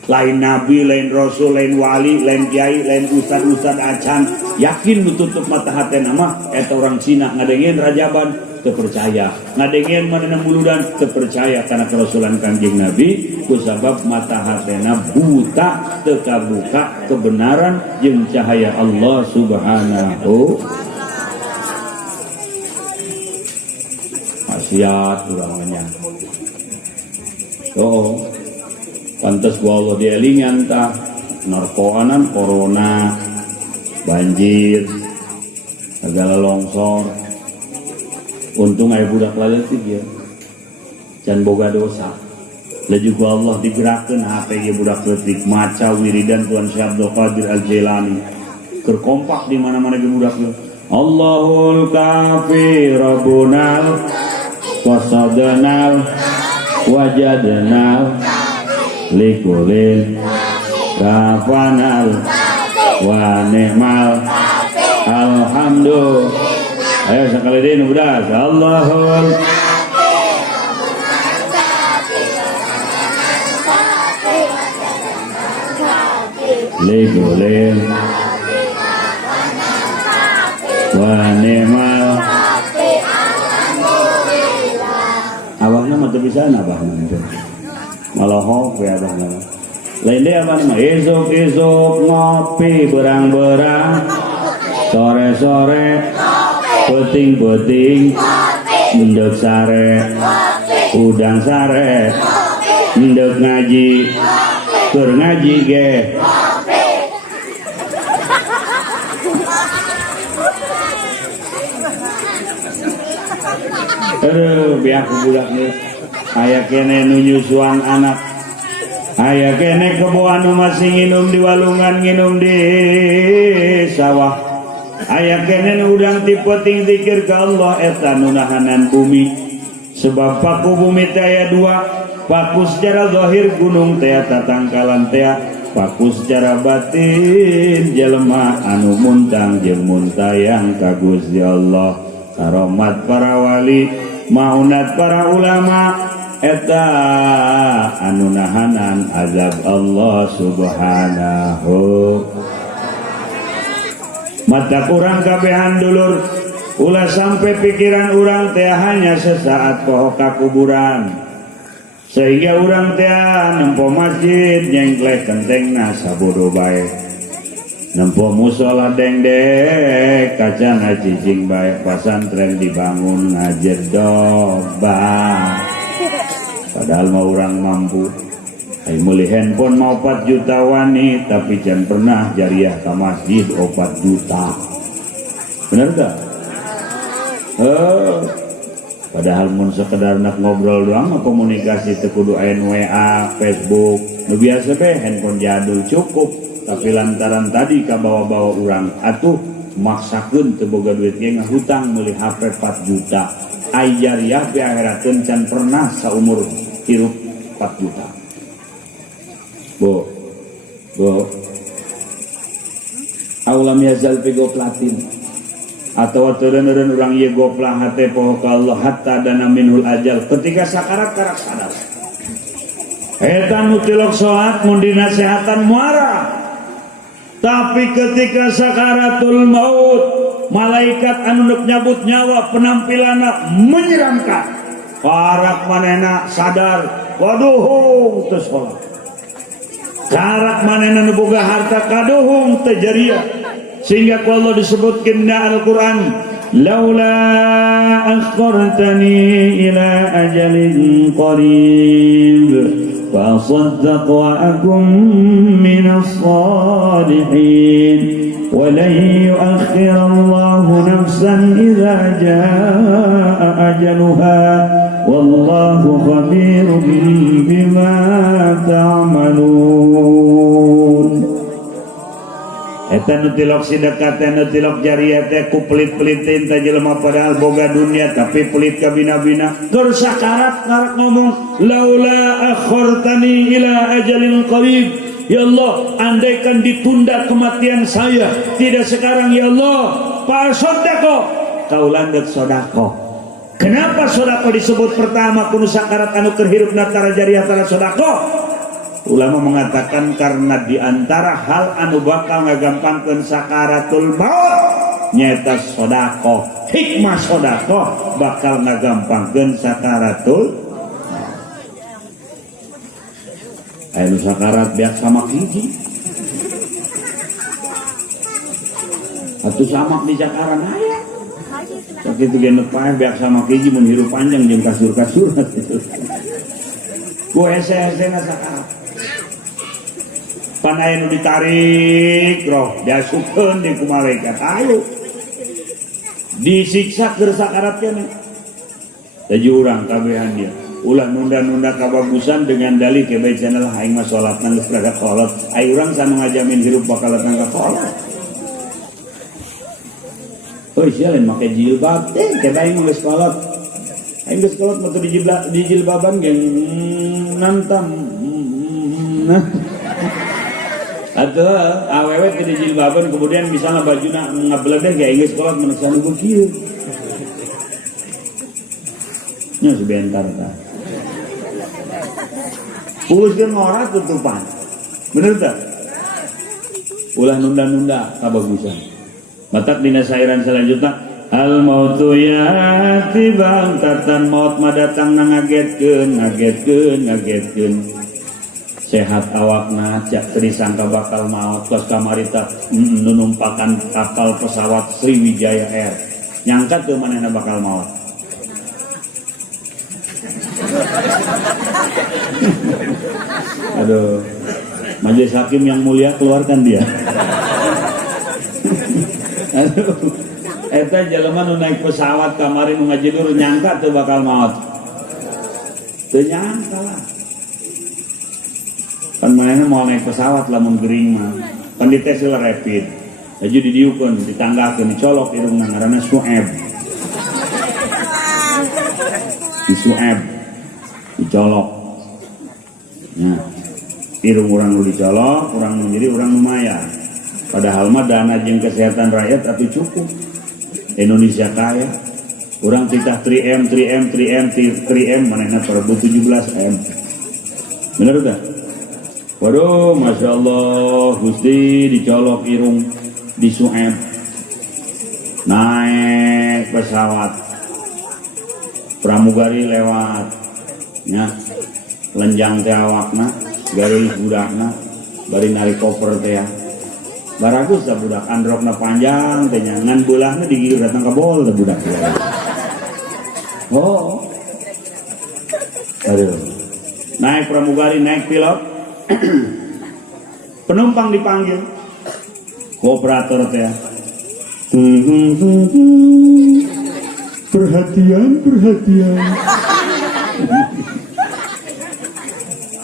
lain nabi, lain rasul, lain wali, lain kiai, lain ustad acan yakin nututup mata hatena mah eta orang Cina ngadengeun rajaban teu percaya ngadengeun manehna muludan teu percaya kana kerasulan Kangjeng Nabi kusabab mata hatena buta teu kabuka kebenaran jeung cahaya Allah Subhanahu maksiat urang nya pantes gua Allah dielingan tah narkoanan corona banjir segala longsor untung aya budak laletik ya can boga dosa dan juga Allah digerakkan HP ya budak laletik maca wiridan Tuan Syekh Abdul Qadir Al-Jailani kerkompak di mana-mana di budak laletik Allahul kafi rabbunal wasadnal wajadnal likulin kafanal wa ni'mal alhamdulillah. Ayo sekali ini udah Allahul likulin wa ni'mal abahna mah teu bisa abahna malohok ya abahna lain dia apa nama esok ngopi berang-berang sore-sore peting-peting ndek sare udang sare ndek ngaji keur ngaji ge Aduh, biak budak nih. Aya kene nu nyusuan anak. Aya kene kebo anu masih nginum di walungan, nginum di sawah. Aya kene nu udang tipoting zikir ka Allah eta nu nahanan bumi. Sebab paku bumi teh aya dua, paku secara zahir gunung teh tatangkalan teh, paku secara batin jelema anu muntang jeung muntayang ka Gusti Allah. Karomat para wali, maunat para ulama, eta anu nahanan azab Allah subhanahu. Mata kurang kabehan dulur, ulah sampai pikiran urang teh hanya sesaat poho ka kuburan, sehingga urang teh nempo masjid nyengkleh kentengna sabodo bae, nempo musola dengdek kacana cicing bae, pasantren dibangun ngajedobah. Padahal mau orang mampu. Ay meuli handphone mau 4 juta wani, tapi jangan pernah jariah ke masjid 4 juta. Bener gak? Padahal mun sekedar nak ngobrol doang, komunikasi teu kudu aya WA, Facebook. Nu biasa be handphone jadul cukup, tapi lantaran tadi ka bawa-bawa urang, atuh maksakeun teu boga duit ge ngahutang meuli HP 4 juta. Ai jariah be akhiratkeun can pernah saumur hirup 4 juta. Bo, aulam yazal fi goplatin, atau turun-turun orang ye goplah hate poho ka Allah hatta dana minhul ajal, ketika sakarat karak sadar. Eta nu tilok salat mun dinasehatan muara, tapi ketika sakaratul maut, malaikat anu neuk nyabut nyawa penampilanna menyeramkan. Parak manehna sadar, waduh teu salat. Karak manehna nu boga harta kaduhung teu jariah. Sehingga ku Allah disebutkeun na Al-Qur'an, laula akhartani ila ajalin qarib fa saddaq wa akum minas salihin wa lan yu'akhkhira Allahu nafsan idza jaa ajaluha wallahu khabirun bima ta'malun. Eta nu tilok sedekah teh, nu tilok jariah teh ku pelit-pelitin teh jelema padahal boga dunia tapi pelit ka bina-bina. Keur sakarat karek ngomong laula akhartani ila ajalin qarib. Ya Allah, andaikan ditunda kematian saya, tidak sekarang ya Allah, fa sodako kaulan geus sodako. Kenapa sodako disebut pertama kudu sakarat anu keur hirupna tara jariah tara sodako? Ulama mengatakan karena diantara hal anu bakal ngagampangkeun sakaratul maut nyata sodako. Hikmah sodako bakal ngagampangkeun sakaratul maut. Anu sakarat biak sama hiji. Atuh samak di sakaran aya. Sakitu ge nepae biak sama hiji mun hirup panjang jeung kasur-kasur gitu. Ku hese-hesena sakarat. Pan aya nu ditarik roh diasupkeun di ku malaikat ayo disiksa keur sakarat keneh. Jadi urang kabehan dia ulah nunda-nunda kabagusan dengan dalih ke bae channel aing mah salatna geus berangkat salat. Ai urang sanu ngajamin hirup bakal datang ka salat. Oh sia lain make jilbab teh ke bae mah geus salat. Aing geus salat mah di jilbaban ge nantam. Atau awewe ke jilbaban kemudian misalnya bajuna ngabledeh kayak geus salat mun sanu kieu. Nya sebentar tah. Puskeun ngora tutupan. Bener tah? Ulah nunda-nunda kabagusan. Matak dina sairan selanjutnya al mautu yati bangtatan maut mah datang ngagetkeun. Sehat awakna cak disangka bakal maut pas kamarita nunumpakan kapal pesawat Sriwijaya Air nyangka teu manehna bakal maut. Aduh, majelis hakim yang mulia keluarkan dia. Aduh, Eta jelema nu naik pesawat kamari nu ngajidur nyangka teu bakal maot. Teu nyangka lah. Kan manehna mau naik pesawat lamun gering mah. Kan dites lah rapid. Aju didiukeun, ditanggakeun, dicolok irungna ngaranna Sueb. Di Sueb dicolok. Nah, irung urang nu dicolok, urang nu jadi urang lumayan. Padahal mah dana jeung kesehatan rakyat atuh cukup. Indonesia kaya. Urang titah 3M manehna perebut 17M. Bener tah? Waduh, Masya Allah, Gusti dicolok irung di Sueb. Naik pesawat pramugari lewat nya lenjang teh awakna, garis budakna, bari narik koper teh ya. Baragus da budak androkna panjang teh nya, ngan beulahna digilir datang ka bol da budak. Oh. Aduh. Naik pramugari, naik pilot. Penumpang dipanggil. Operator teh. Perhatian.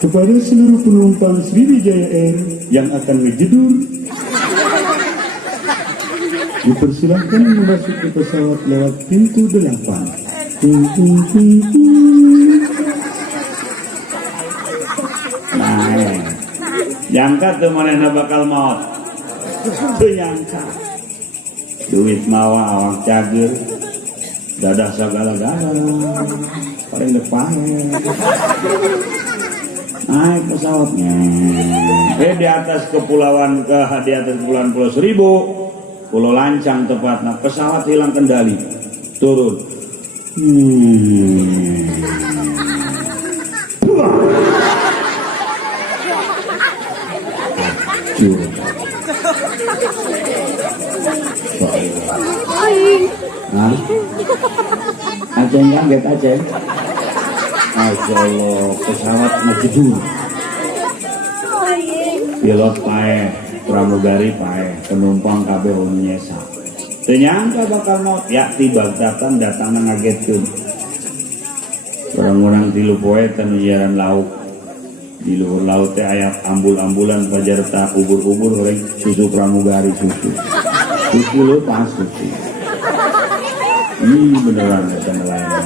Kepada seluruh penumpang Sriwijaya Air yang akan menjedur, dipersilahkan memasuki pesawat lewat pintu 8. Nah, nyangka tuh manehna bakal maot. Tuh nyangka. Duit mawa awak cager, dadah sagala-gala, paling depan. Naik pesawatnya. Di atas kepulauan Pulau Seribu, Pulau Lancang tepatnya, pesawat hilang kendali, turun. Aceh kaget Aceh. Masya Allah, pesawat ngejedur. Pilot pae, pramugari pae, penumpang kabeh nyesa. Ternyata bakal maut, ya tiba datang ngagetkeun. Orang-orang di Lupoe tanu jalan laut. Di luhur laut teh aya ambul-ambulan pajarta ubur-ubur rek susu pramugari susu. Susu leupas susu. Ini beneran eta nelayan.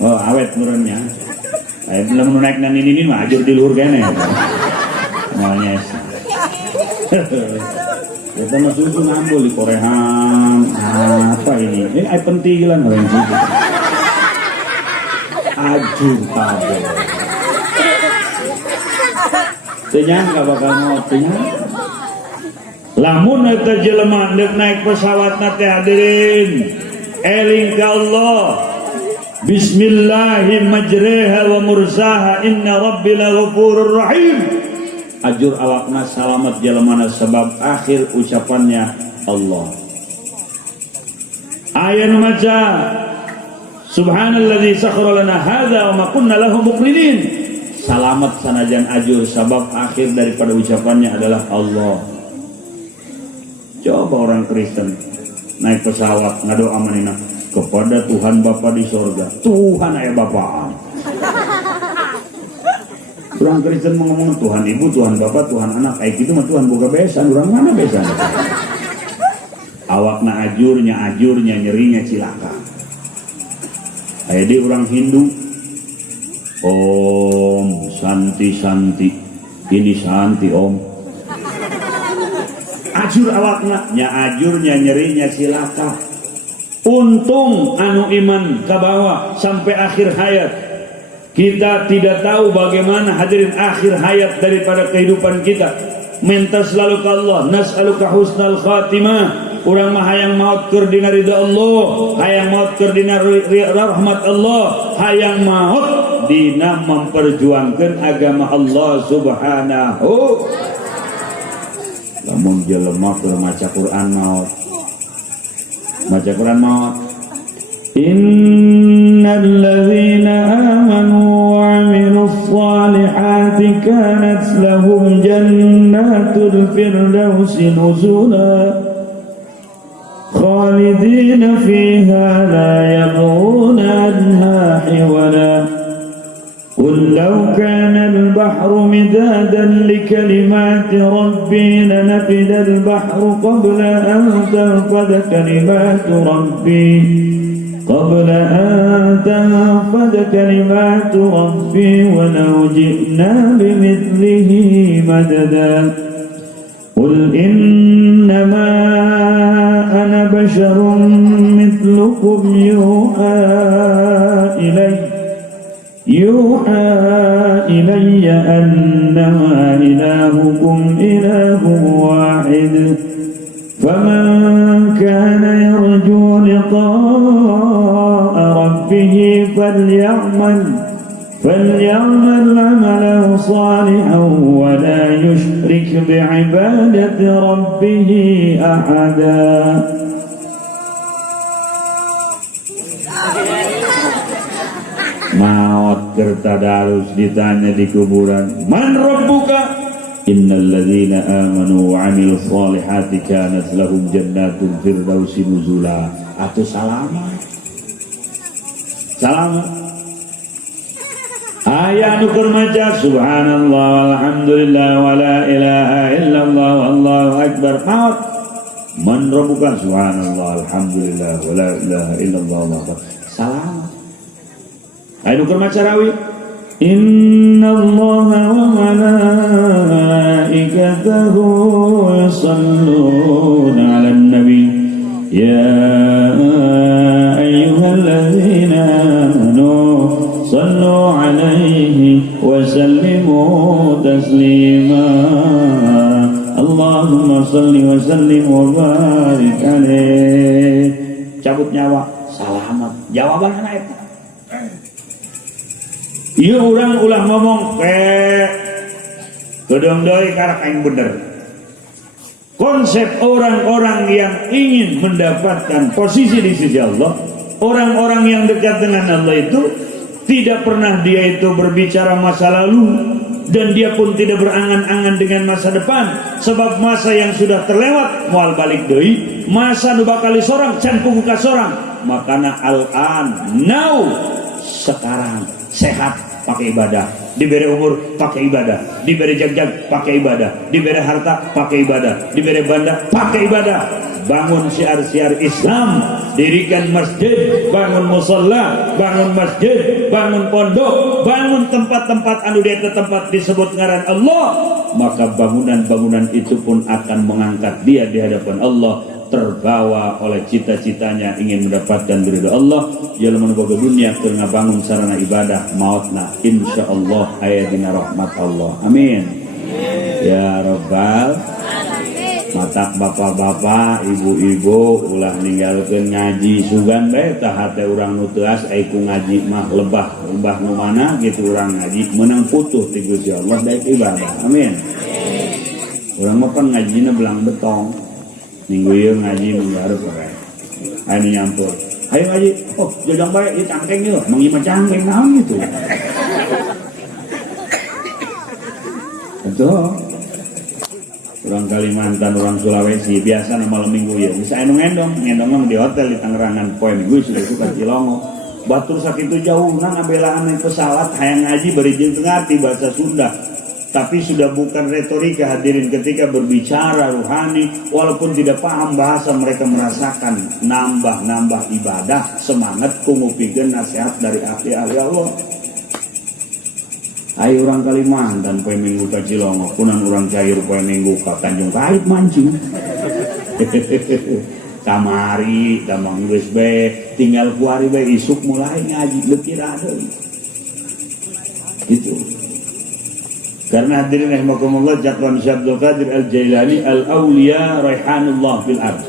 Oh, awet murunnya. Aya belum naik nan ini mah ajur di luhur kene. Moalnya. Kita mah susu ngambul di Korehan. Apa ini? Ini ay pentilan orang susu. Ajur kabeh. Ternyata bakal mau ternyata. Lamun eta jelema neuk naik pesawat teh hadirin. Eling ka Allah. Bismillahi majreha wa mursaha inna rabbi laghafurur rahim. Ajur awakna salamat jelemana sebab akhir ucapannya Allah. Ayat maca Subhanalladzi sakhkhara lana hadza wa ma kunna lahu muqrinin. Salamat sanajan ajur sebab akhir daripada ucapannya adalah Allah. Coba orang Kristen naik pesawat ngadoa manehna kepada Tuhan Bapa di sorga. Tuhan aya bapaan. Orang Kristen ngomong Tuhan Ibu, Tuhan Bapa, Tuhan Anak. Kayak gitu mah Tuhan boga besan. Orang mana besan? Awakna ajurnya nyerinya cilaka. Kayak di orang Hindu. Om Santi. Ini Santi Om. Ajur awakna, ajurnya nyerinya cilaka. Untung anu iman ke bawah sampai akhir hayat. Kita tidak tahu bagaimana hadirin akhir hayat daripada kehidupan kita. Minta selalu ke Allah, nas'aluka husnal khatimah. Urang mah hayang maut keur dina ridha Allah, hayang maut keur dina rahmat Allah, hayang maut dina memperjuangkan agama Allah Subhanahu. Lamun jelema keur maca Quran maut. Maca Quran maut. Innal ladzina amanu wa 'amilus shalihati kanat lahum jannatul firdausi nuzula. خالدين فيها لا يبغون عنها حولا قل لو كان البحر مدادا لكلمات ربي لنفد البحر قبل أن تنفد كلمات ربي ولو جئنا بمثله مددا قل إنما أنا بشر مثلكم يوحى إلي أنما إلهكم إله واحد فمن كان يرجو لقاء ربه فليعمل عملا صالحا ولا يشرك بعبادة ربه أحدا. Maut kertadarus ditanya di kuburan, man rabbuka? Innal ladzina amanu wa 'amilus solihati kanat lahum jannatul firdausi nuzula. Atuh salamat. Aya nu keur maca subhanallah walhamdulillah wala ilaha illallah wallahu akbar. Maut. Man rabbuka? Subhanallah alhamdulillah wala ilaha illallah wallahu akbar. Salamat. Ayo nuker maca rawi. Innallaha wa malaikatahu yusholluna 'alan nabi ya ayyuhalladzina amanu shallu 'alaihi wa sallimu taslima. Allahumma shalli wa sallim wa barik alaihi. Cabut nyawa salamat. Jawaban anak itu. Iya orang ulah ngomong gedong doi karak yang bener. Konsep orang-orang yang ingin mendapatkan posisi di sisi Allah, orang-orang yang dekat dengan Allah itu tidak pernah dia itu berbicara masa lalu dan dia pun tidak berangan-angan dengan masa depan, sebab masa yang sudah terlewat mual balik doi, masa nu bakal sorang can pungka sorang. Makana al-an now sekarang sehat pakai ibadah, diberi umur pakai ibadah, diberi jag-jag pakai ibadah, diberi harta pakai ibadah, diberi banda pakai ibadah. Bangun syiar-syiar Islam, dirikan masjid, bangun musalla, bangun masjid, bangun pondok, bangun tempat-tempat anu dia tempat disebut ngaran Allah, maka bangunan-bangunan itu pun akan mengangkat dia di hadapan Allah, terbawa oleh cita-citanya ingin mendapatkan ridha Allah. Jalma boga dunia keur ngabangun sarana ibadah mautna insyaallah aya dina rahmat Allah. Amin. Ya rabbal mata bapak-bapak, ibu-ibu ulah ninggalkeun ngaji sugan bae tah hate urang nu teu as ai ku ngaji mah lebah nu mana gitu urang ngaji meunang putuh ti Gusti Allah daek ibadah. Amin. Urang mah kan ngajina belang betong. Minggu ieu ngaji minggu hareup bae. Anu nyampur. Ayo ngaji. Oh, jajang bae ieu cangkeng ieu. Mang ieu mah cangkeng naon gitu. Betul. Orang Kalimantan, orang Sulawesi biasa malam minggu ya bisa ngendong di hotel di Tangerangan poe minggu sudah suka Cilongo batur sakitu jauh nang ngabelaan naik pesawat hayang ngaji bari jeung ngarti bahasa Sunda, tapi sudah bukan retorika hadirin ketika berbicara rohani walaupun tidak paham bahasa mereka merasakan nambah ibadah semangat kungupikeun nasihat dari ahli-ahli Allah. Ayo orang Kalimantan poe minggu ka Cilongo, kunan orang cair poe minggu ka Tanjung Kait mancing. Kamari, tamang geus bae, tinggal kuari bae isuk mulai ngaji leutik deui. Gitu. Karena hadirin rahimakumullah Jatwan Syekh Abdul Qadir Al-Jailani al-auliya raihanullah fil ard.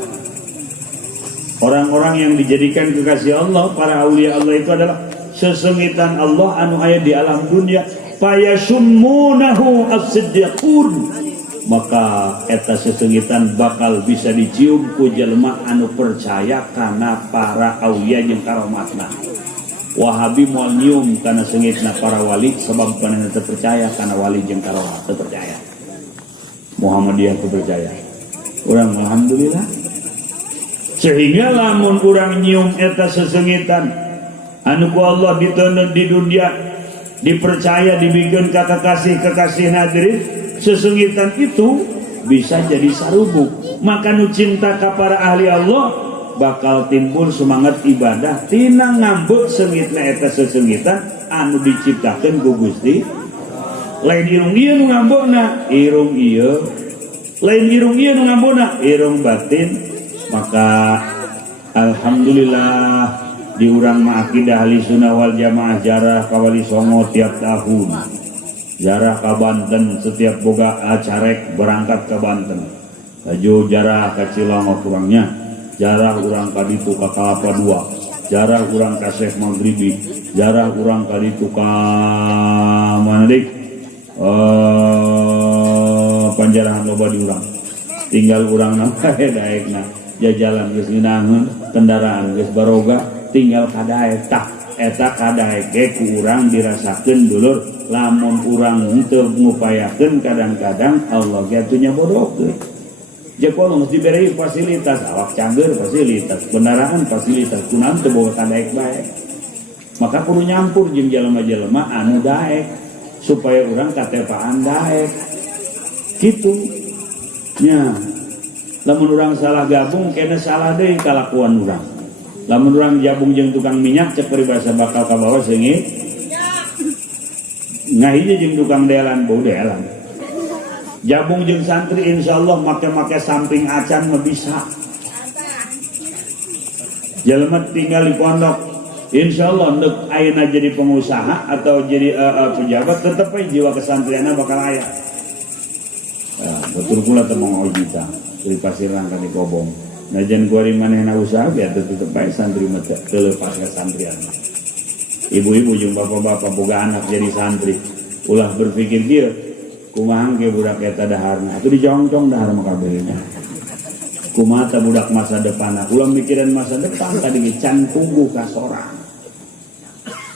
Orang-orang yang dijadikan kekasih Allah, para aulia Allah itu adalah sesengitan Allah anu aya di alam dunia. Fayasummunahu as-siddiqun, maka eta sesengitan bakal bisa dicium ku jelema anu percaya kana para aulia jeung karomatna. Wahabi moal nyium kana sengitna para wali sebab panana teu percaya kana wali jeung karomat teu percaya. Muhammadiyah teu percaya. Urang alhamdulillah sehingga lamun urang nyium eta sesengitan anu ku Allah diteuneuh di dunia dipercaya dibikin kekasih hadirin, sesengitan itu bisa jadi sarubuk. Maka nu cinta ka para ahli Allah bakal timbul semangat ibadah tina ngambek sengitna eta sesengitan anu diciptakeun ku Gusti. Lain irung ieu nu ngambekna irung ieu, lain irung ieu nu ngambekna irung batin. Maka alhamdulillah di urang mah akidah ahli sunnah wal jamaah jarah ka Wali Songo tiap tahun, jarah ka Banten setiap boga acarek berangkat ke Banten, laju jarah ka Cilangok kurangnya, jarah urang ka ditu ka Kalapa II, jarah urang ka Syekh Maghribi, jarah urang ka ditu ka mana dik panjarahan loba di urang, tinggal urang nama daekna jajalan geus ngeunaheun kendaraan geus baroga tinggal kadaek tah eta kadaek ge ku urang dirasakeun dulur lamun urang henteu ngupayakeun kadang-kadang Allah ge atuh nyabodohkeun. Jepang geus diberi fasilitas awak cager fasilitas kendaraan fasilitas kunaon teu boga kadaek bae. Maka kudu nyampur jeung jelema-jelema anu daek supaya urang katepaan daek kitu nya. Lamun urang salah gabung kena salah deui kalakuan urang. Lamun urang jabung jeung tukang minyak cek peribahasa bakal ka bawah seungit ngahiji jeung tukang delan bau delan. Jabung jeung santri insyaallah make-make samping acan mah bisa. Jelema tinggal di pondok insyaallah neuk ayeuna jadi pengusaha atau jadi pejabat tetep we jiwa kesantrianna bakal aya. Ya, betul pula teu mangojita di pasirang ka di Kobong. Najan kuari manehna usaha biar tetep bae santri mah teu lepas ka santrian. Ibu-ibu jeung bapak-bapak boga anak jadi santri, ulah berpikir kieu, kumaha ge budak eta daharna, atuh dijongcong dahar mah kabehna. Kumaha teh budak masa depan, ulah mikiran masa depan tadi ge can tunggu ka sorang.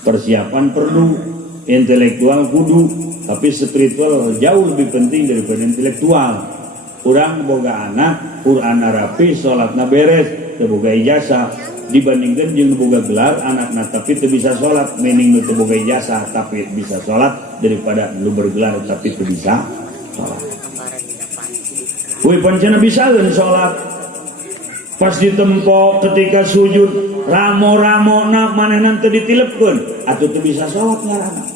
Persiapan perlu, intelektual kudu, tapi spiritual jauh lebih penting daripada intelektual. Urang boga anak, Qur'anna rapi, salatna beres, teu boga ijazah. Dibandingkan jeung nu boga gelar anakna tapi teu bisa salat, mending nu teu boga ijazah tapi bisa salat daripada nu bergelar tapi teu bisa salat. We pancena bisaeun salat. Pas ditempo ketika sujud ramo-ramona manehna teu ditilepkeun, atuh teu bisa salat ngaranna.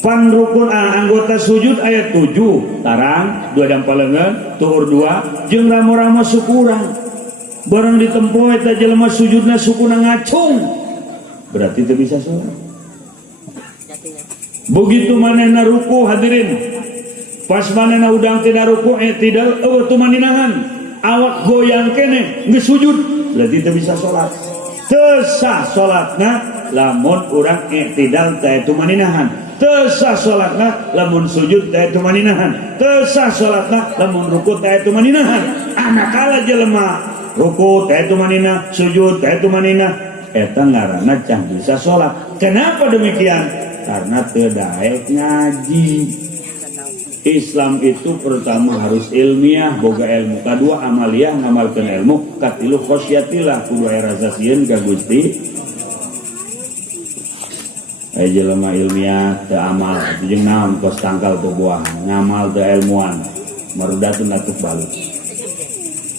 Pan rukun anggota sujud ayat 7 tarang 2 dampalengan tuhur 2 jeung ramo-ramo syukuran barang ditempo eta jelema sujudna sukuna ngacung berarti teu bisa salat. Begitu manehna ruku hadirin pas manehna udang tidak ruku tidak tumaninahan awak goyang keneh geus sujud berarti teu bisa salat. Teu sah salatna lamun urang i'tidal teu tumaninahan. Teu sah salatna lamun sujud teu tumaninahan. Teu sah salatna lamun ruku teu tumaninahan. Anakala jelema ruku teu tumanina, sujud teu tumanina, eta ngaranna can bisa salat. Kenapa demikian? Karena teu daek ngaji. Islam itu pertama harus ilmiah, boga ilmu. Kedua amaliyah, ngamalkeun ilmu. Katilu khosyatillah, kudu aya rasa sieun ka Gusti. Jelema ilmiah teu amal jeung naon kos tangkal teu buahan ngamal teu ilmuan marudatun atuh balut.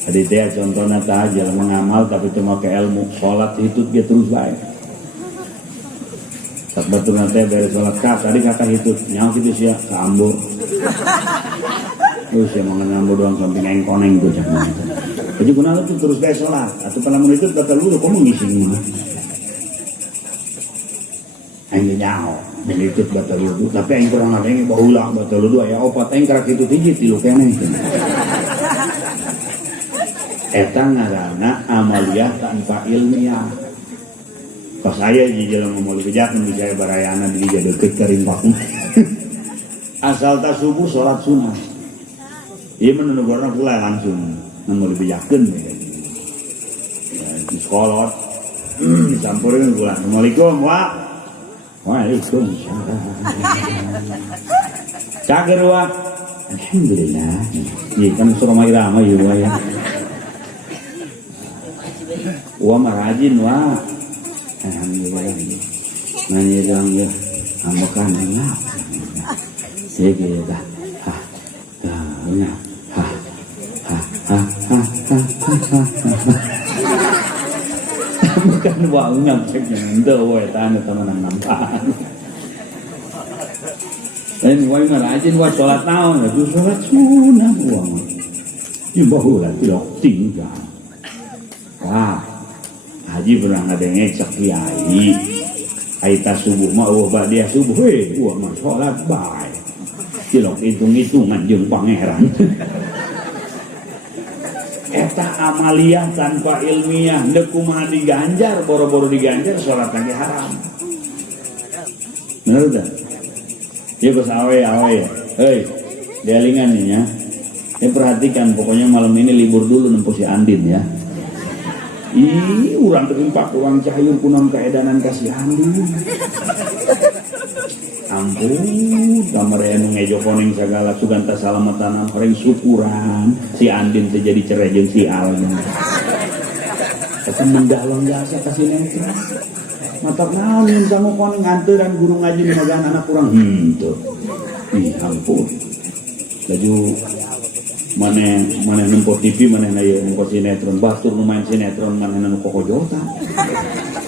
Hadi teh contohna tah jelema ngamal tapi teu make ilmu salat hitut ge terus bae. Sak baturna teh beres salat tadi kata hitut nyaho kitu sia ka ambur. Terus ya mengenal doang samping engkoneng tuh jangan. Jadi kunaon tuh terus bae salat atuh palamun itu batal wudu komo ngising mah. Aing nyaho melitut batal wudu tapi aing kurang ngadenge baheula batal wudu aya opat aing karak kitu hiji tilu keneh. Eta ngaranna amaliyah tanpa ilmiah. Pas aya di jelema moal bejakeun di jaya barayana di dieu deukeut ka rimpak. Asal ta subuh salat sunah. Ieu mah nugurna pula langsung moal bejakeun ya. Di sekolah disampureun pula. Assalamualaikum, Wak. Waalaikumsalam. Cager Wak. Alhamdulillah. Ieu kan surah irama ieu ya. Wah mah rajin wah. Alhamdulillah. Nanya dong ya, ambekan enggak? Sige dah. Enggak. Bukan wah enggak ceknya ndo we tanu temenan nampan. Lain wah mah rajin wah salat naon, salat sunah wah mah. Ieu baheula tilok tinggal. Haji pernah ngadengek sak kiai. Aita subuh mah badiah subuh wah mah salat bae. Cilok hitung-hitungan jeung pangeran. Eta amalia tanpa ilmiah, deuk kumaha diganjar, boro-boro diganjar salat lagi haram. Bener tak? Ya bos awe. Hei, dialingan nih ya. Perhatikan pokoknya malam ini libur dulu nempo si Andin ya. Urang terimpak uang cahayur kunon keedanan kasih Andin. Ampun, kamar anu ngejokoning segala suganta salamatan horeng syukuran si Andin terjadi cerai jeung si Alnya. Eta mendalong jasa kasih netral. Matak naon minta mau koning anteuran guru ngaji di magaan anak kurang henteu. Ampun. Laju mana nempo TV mana naya nempo sinetron batur nu main sinetron mana nu kokojotan.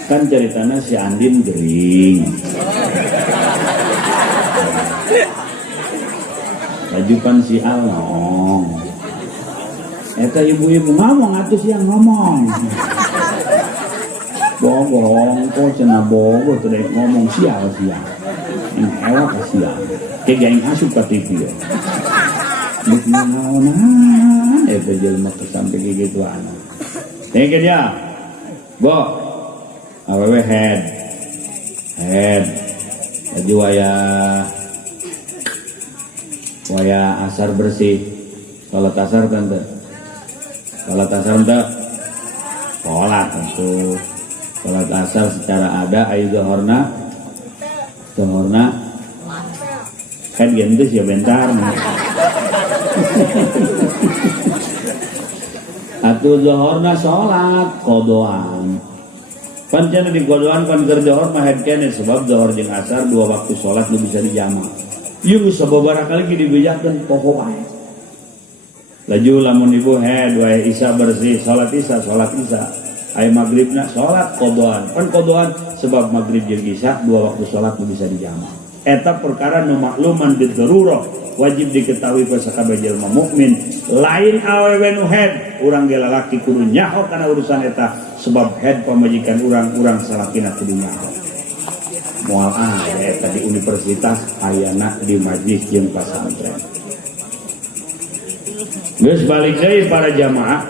Kan ceritana si Andin gering. Lajukan si Along. Eta ibu-ibu ngomong atuh siang ngomong. Bohong kok cenah bohong teu daek ngomong sial. Ini elak sial. Kayak gaing asup ka TV ya. Nek naonan eta jelema sampai kitu anak. Teh dia. Bo. Awewe head. Laju waya asar bersih. Salat asar tante. Salat asar tante. Salat tentu. Salat asar secara ada ai zuhurna kan gendus ya bentar. Atuh zuhurna salat qodaan. Pancen di qodaan pan keur zuhur mah kene sebab zuhur jeung asar dua waktu salat nu bisa dijama. Ieu sababaraha kali dibejakeun poho wae. Laju lamun ibu wae isya bersih salat isya. Ai maghribna salat qodaan. Pan qodaan sebab maghrib jeung isya dua waktu salat nu bisa dijama. Eta perkara nu makluman bidarurah wajib diketahui pasakabeh jalma mukmin. Lain awewe nu head urang ge lalaki kudu nyaho kana urusan eta sebab head pamajikan urang salakina kudu nyaho. Moal eta di universitas ayana di majlis jeung pasantren. Geus balik deui para jamaah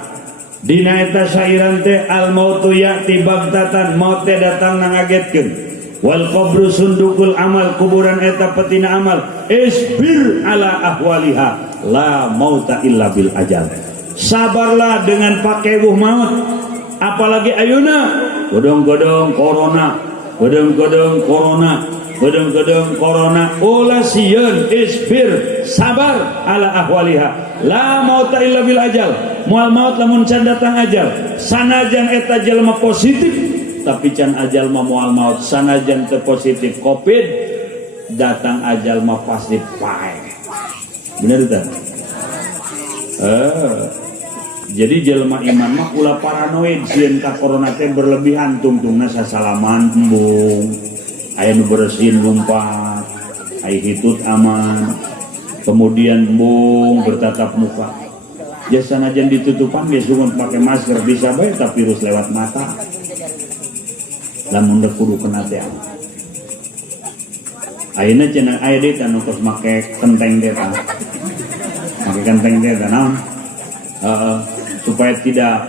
dina eta syairan teh al mautu ya'ti baghtatan maut teh datang ngagetkeun. Wal qabru sundukul amal kuburan eta petina amal isbir ala ahwaliha la mauta illa bil ajal. Sabarlah dengan pakewuh maut apalagi ayeuna godong-godong corona ulah sieun isbir sabar ala ahwaliha la mauta illa bil ajal. Moal maut lamun can datang ajal sanajan eta jelema positif tapi can ajal mah moal maut sanajan teu positif covid datang ajal mah pasti pae. Bener tah? Jadi jelema iman mah ulah paranoid sieun ka corona teh berlebihan tungtungna sasalaman embung aya nu bersin lumpat aya hitut aman kemudian embung bertatap muka jasa sanajan ditutupan geus sungun pake masker bisa bae tapi virus lewat mata. Lamun kudu kena teh. Ayeuna cenah aya deui anu tos make kenteng teh tah. Make kenteng teh tah naon? Supaya tidak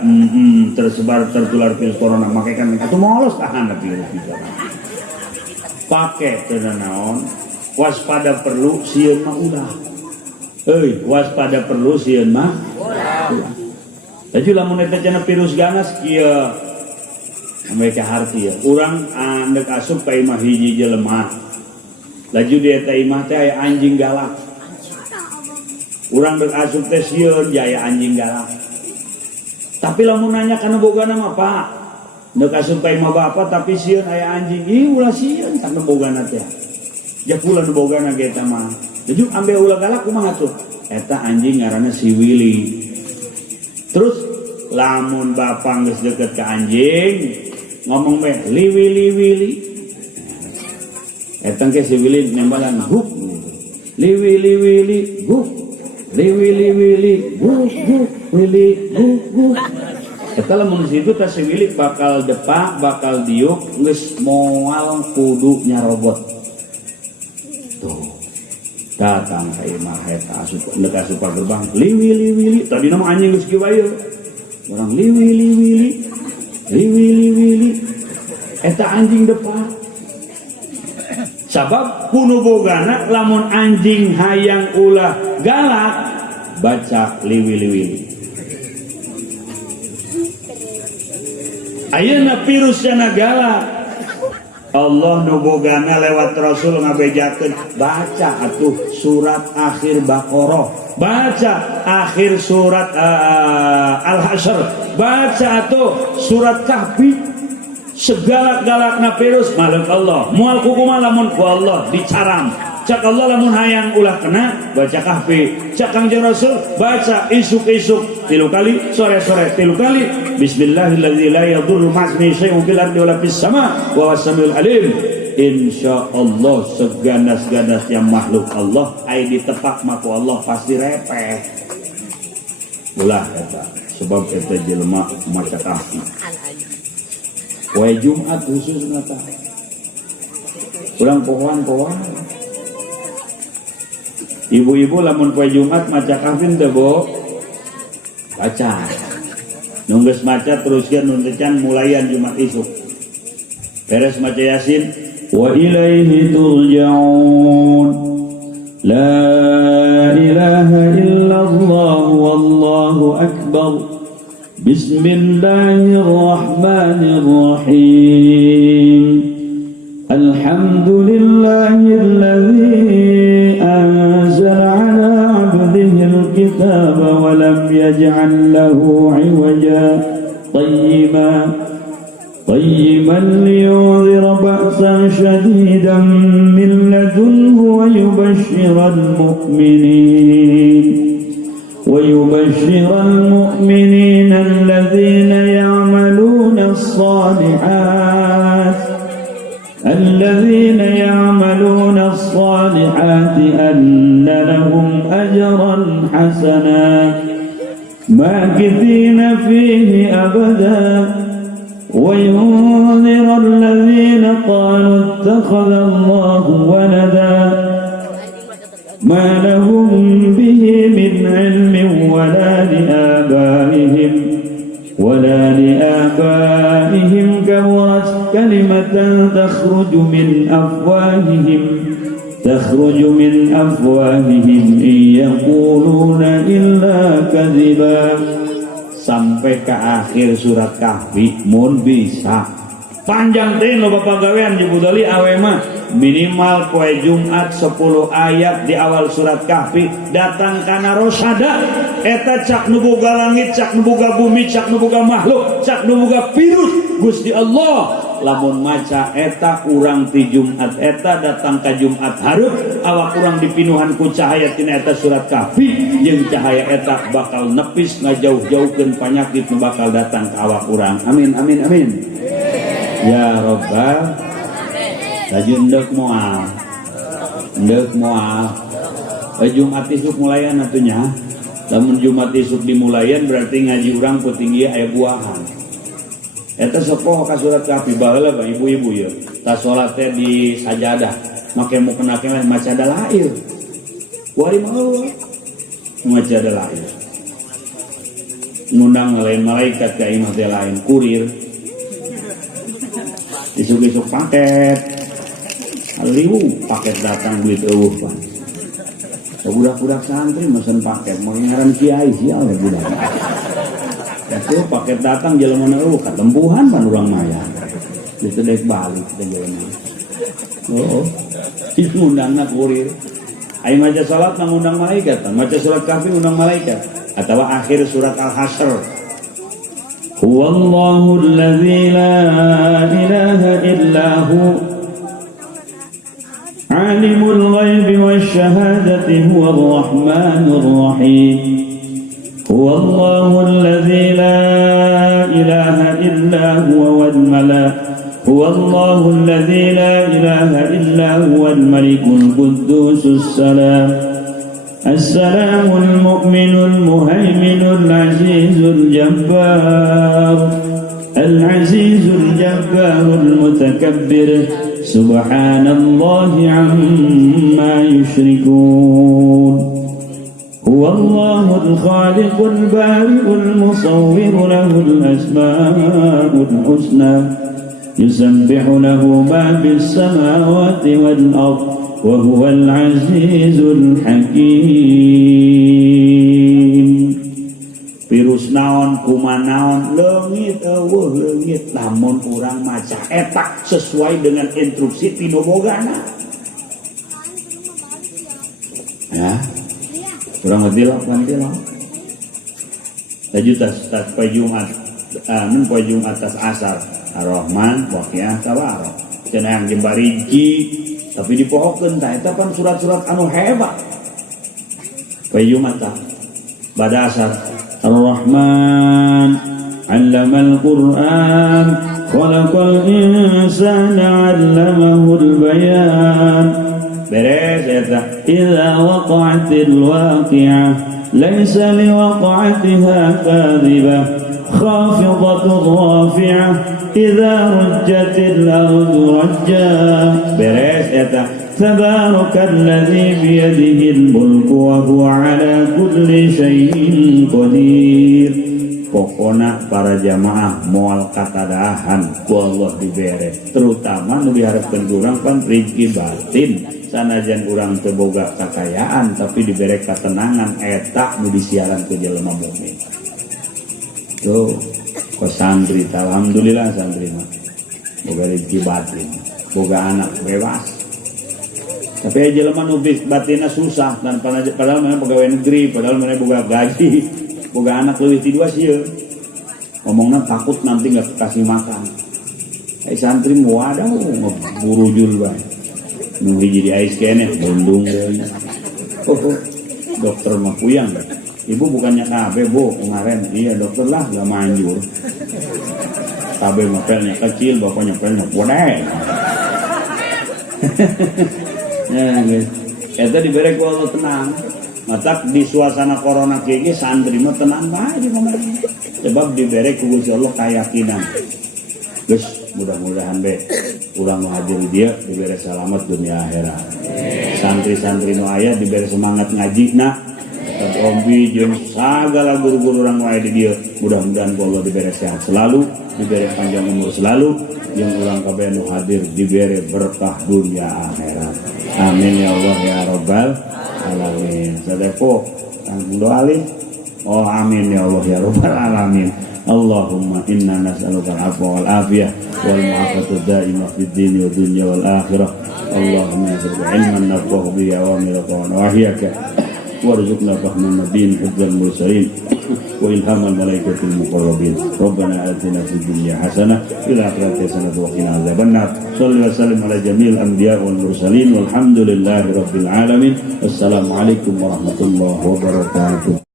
tertular virus corona make kenteng. Atuh molos tahan virus itu. Pake teh naon? Waspada perlu sieun mah ulah. Waspada perlu sieun mah ulah. Jadi lamun eta cenah virus ganas kieu mereka harti ya, orang andek asup ka imah hiji jelema. Laju di eta imah teh aya anjing galak. Urang dek asup teh sieun aya anjing galak. Tapi lamun nanya kana bogana mah Pak, Nek asup ka imah bapa tapi sieun aya anjing, ih ulah sieun tak nebogana teh. Ya kula nebogana ge eta mah. Jadi ambe ulah galak kumaha tuh? Eta anjing ngaranna si Willy. Terus lamun bapa geus deket ka anjing, ngomong be liwi. Eta ke si Willy nembalan huk. Liwi huk. Liwi huk Willy huk. Eta lamun situ teh si Willy bakal depak, bakal diuk, geus moal kudu nyarobot. Tuh. Datang ka imah eta asup neuk asup ka gerbang. Liwi. Tadi nama anjing geus kieu bae. Orang liwi. Eta anjing depak. Sabab kuno bogana lamun anjing hayang ulah galak baca liwi. Ayeuna virus cenah galak. Allah nu bogana lewat Rasul ngabejakeun baca atuh surat akhir Baqarah, baca akhir surat Al-Hasyr, baca atuh surat Kahfi. Segalak-galakna virus makhluk Allah. Moal kumaha lamun ku Allah dicaram. Cak Allah lamun hayang ulah kena baca Kahfi. Cak Kangjeng Rasul baca isuk-isuk 3 kali, sore-sore 3 kali. Bismillahirrahmanirrahim la yadurru ma'asmihi syai'un fil ardi wala fis sama' wa huwas samiul alim. Insyaallah seganas-ganas yang makhluk Allah ai ditepak mah ku Allah pasti repeh. Ulah eta sebab eta jelema maca Kahfi. Poe Jumat khusus nata. Urang pohoan. Ibu-ibu lamun poe Jumat maca Kahfi teh bo baca. Nunggus maca teruskeun nun can mulayan Jumat isuk. Beres maca Yasin wa ilaihi turja'un. La ilaha illallah wallahu akbar. Bismillahirrahmanirrahim. Alhamdulillahilladzi anzala ala 'abdihi al-kitaba wa lam yaj'al lahu 'iwaja qayyiman liyunzira ba'san shadidan min ladunhu wa yubashshiral mu'minin ويبشر المؤمنين الذين يعملون الصالحات أن لهم أجرا حسنا ماكثين فيه أبدا وينذر الذين قالوا اتخذ الله ولدا ما لهم به من علم ولا لآبائهم كبرت كلمة تخرج من أفواههم إن يقولون إلا كذبا. Sampai ke akhir surat Kahfi mun bisa panjang teh lo bapak gawean di budali awe mah minimal poe Jumat 10 ayat di awal surat Kahfi datang kana rosada eta cak nu boga langit, cak nu boga bumi, cak nu boga makhluk, cak nu boga virus Gusti Allah. Lamun maca eta urang ti Jumat eta datang ka Jumat hareup awak urang dipinuhan ku cahaya tina eta surat Kahfi jeung cahaya eta bakal nepis ngajauh-jauhkeun panyakit nu bakal datang ka awak urang. Amin amin amin. Ya Rabbal Tajun ndek moal Jumat isuk mulayan atunya. Lamun Jumat isuk dimulayan berarti ngaji urang putinggi aya buahan. Eta sepoh ka surat Kahfi baheula Bang ibu-ibu ya. Tas salat teh di sajadah make mu kena maca dalail. Wari mau maca dalail. Ngundang lain malaikat ka imah teh lain kurir. Isuk-isuk paket datang duit eueuh Pak. Budak-budak santri mesen paket mau ngaran kiai sia we budak. Itu paket datang jelema eueuh katempuhan pan urang maya. Itu dek balik teh jelema. Oh. Itu undangna kurir. Ai maca salat ngundang malaikat, maca surat Kahfi ngundang malaikat atawa akhir surat Al-Hasyr. Huwallahu alladzi la ilaha illa hu alimul ghaibi wasyahadati huwar rahmanur rahim. Huwallahu alladzi la ilaha illa huwa wal malaikatu Huwallahu alladzi la ilaha illa huwal malikul quddusus salam As-salamul mu'minul muhaiminul azizul jabbar Al-azizul jabbarul mutakabbir Subhanallahi amma yushrikun Huwallahul khaliqul bari'ul musawwir lahul asma'ul husna Yusabbihu lahu ma fis samawati wal ardh wa huwal azizul hakim. Virus naon kumanaon leungit eueuh leungit lamun urang maca eta sesuai dengan instruksi tinu bogana. Ya. Urang ngadilok tajutas poe Jumat poe Jumat atas asar Ar-Rahman Waqiah Tabarok cenah yang jembariji tapi dipohokeun tah eta pan surat-surat anu hebat poe Jumat tah bada asar Ar-Rahman 'allamal Qur'an khalaqal insana 'allamahul bayan beres eta idza waqa'atil waqi'ah laysa liwaqa'atiha kadhibah khafidatur rafi'ah idza rujjatil ardu rajja beres eta tabarakalladzi biyadihil mulku wa huwa ala kulli syai'in qadir. Pokona para jamaah moal katadahan ku Allah dibere terutama nu diharapkeun urang pan rezeki batin sanajan urang teu boga kakayaan tapi dibere ketenangan eta nu disiaran ku jelema mukmin. Tuh, kok santri, alhamdulillah santri mah boga rezeki batin, boga anak bebas. Tapi jelema nu batinna susah dan padahal mana pegawai negeri, padahal mana boga gaji, boga anak leuwih ti 2 sieun. Ngomongna takut nanti enggak kasih makan. Santri muada buru jul bae. Nu hiji di ais keneh bondong deui. Dokter mah puyang. Ibu bukannya KB bu kemarin, iya dokter lah gak manjur. KB mah pelnya kecil, bapaknya pelnya gede. Ya guys, eta dibere ku Allah tenang. Matak di suasana corona kieu santri mah tenang bae di kamar. Sebab dibere ku Gusti Allah keyakinan. Geus mudah-mudahan be urang nu hadir dia dibere selamat dunia akhirat. Santri-santri nu aya dibere semangat ngajina. Ombi jeung sagala guru-guru urang wae di dieu mudah-mudahan Allah dibere sehat selalu, dibere panjang umur selalu, jeung urang kabeh nu hadir dibere berkah dunia akhirat. Amin ya Allah ya rabbal alamin. Sedekah kang doa alih. Oh amin ya Allah ya rabbal alamin. Allahumma inna nas'aluka al-'afwa wal afiyah wal mu'afata daimah fid din wa dunya wal akhirah. Allahumma yazidna ilman naf'ahu bi awamilika wa nawahyaka warzuqna fahman nabiyyin hujjal mursalin wa ilhamal malaikatil muqarrabin. Rabbana atina fid dunya hasanah fil akhirati hasanah wa qina adzabannar. Shalli wa sallim ala jamil anbiya wal mursalin walhamdulillahi rabbil alamin. Wassalamu alaikum warahmatullahi wabarakatuh.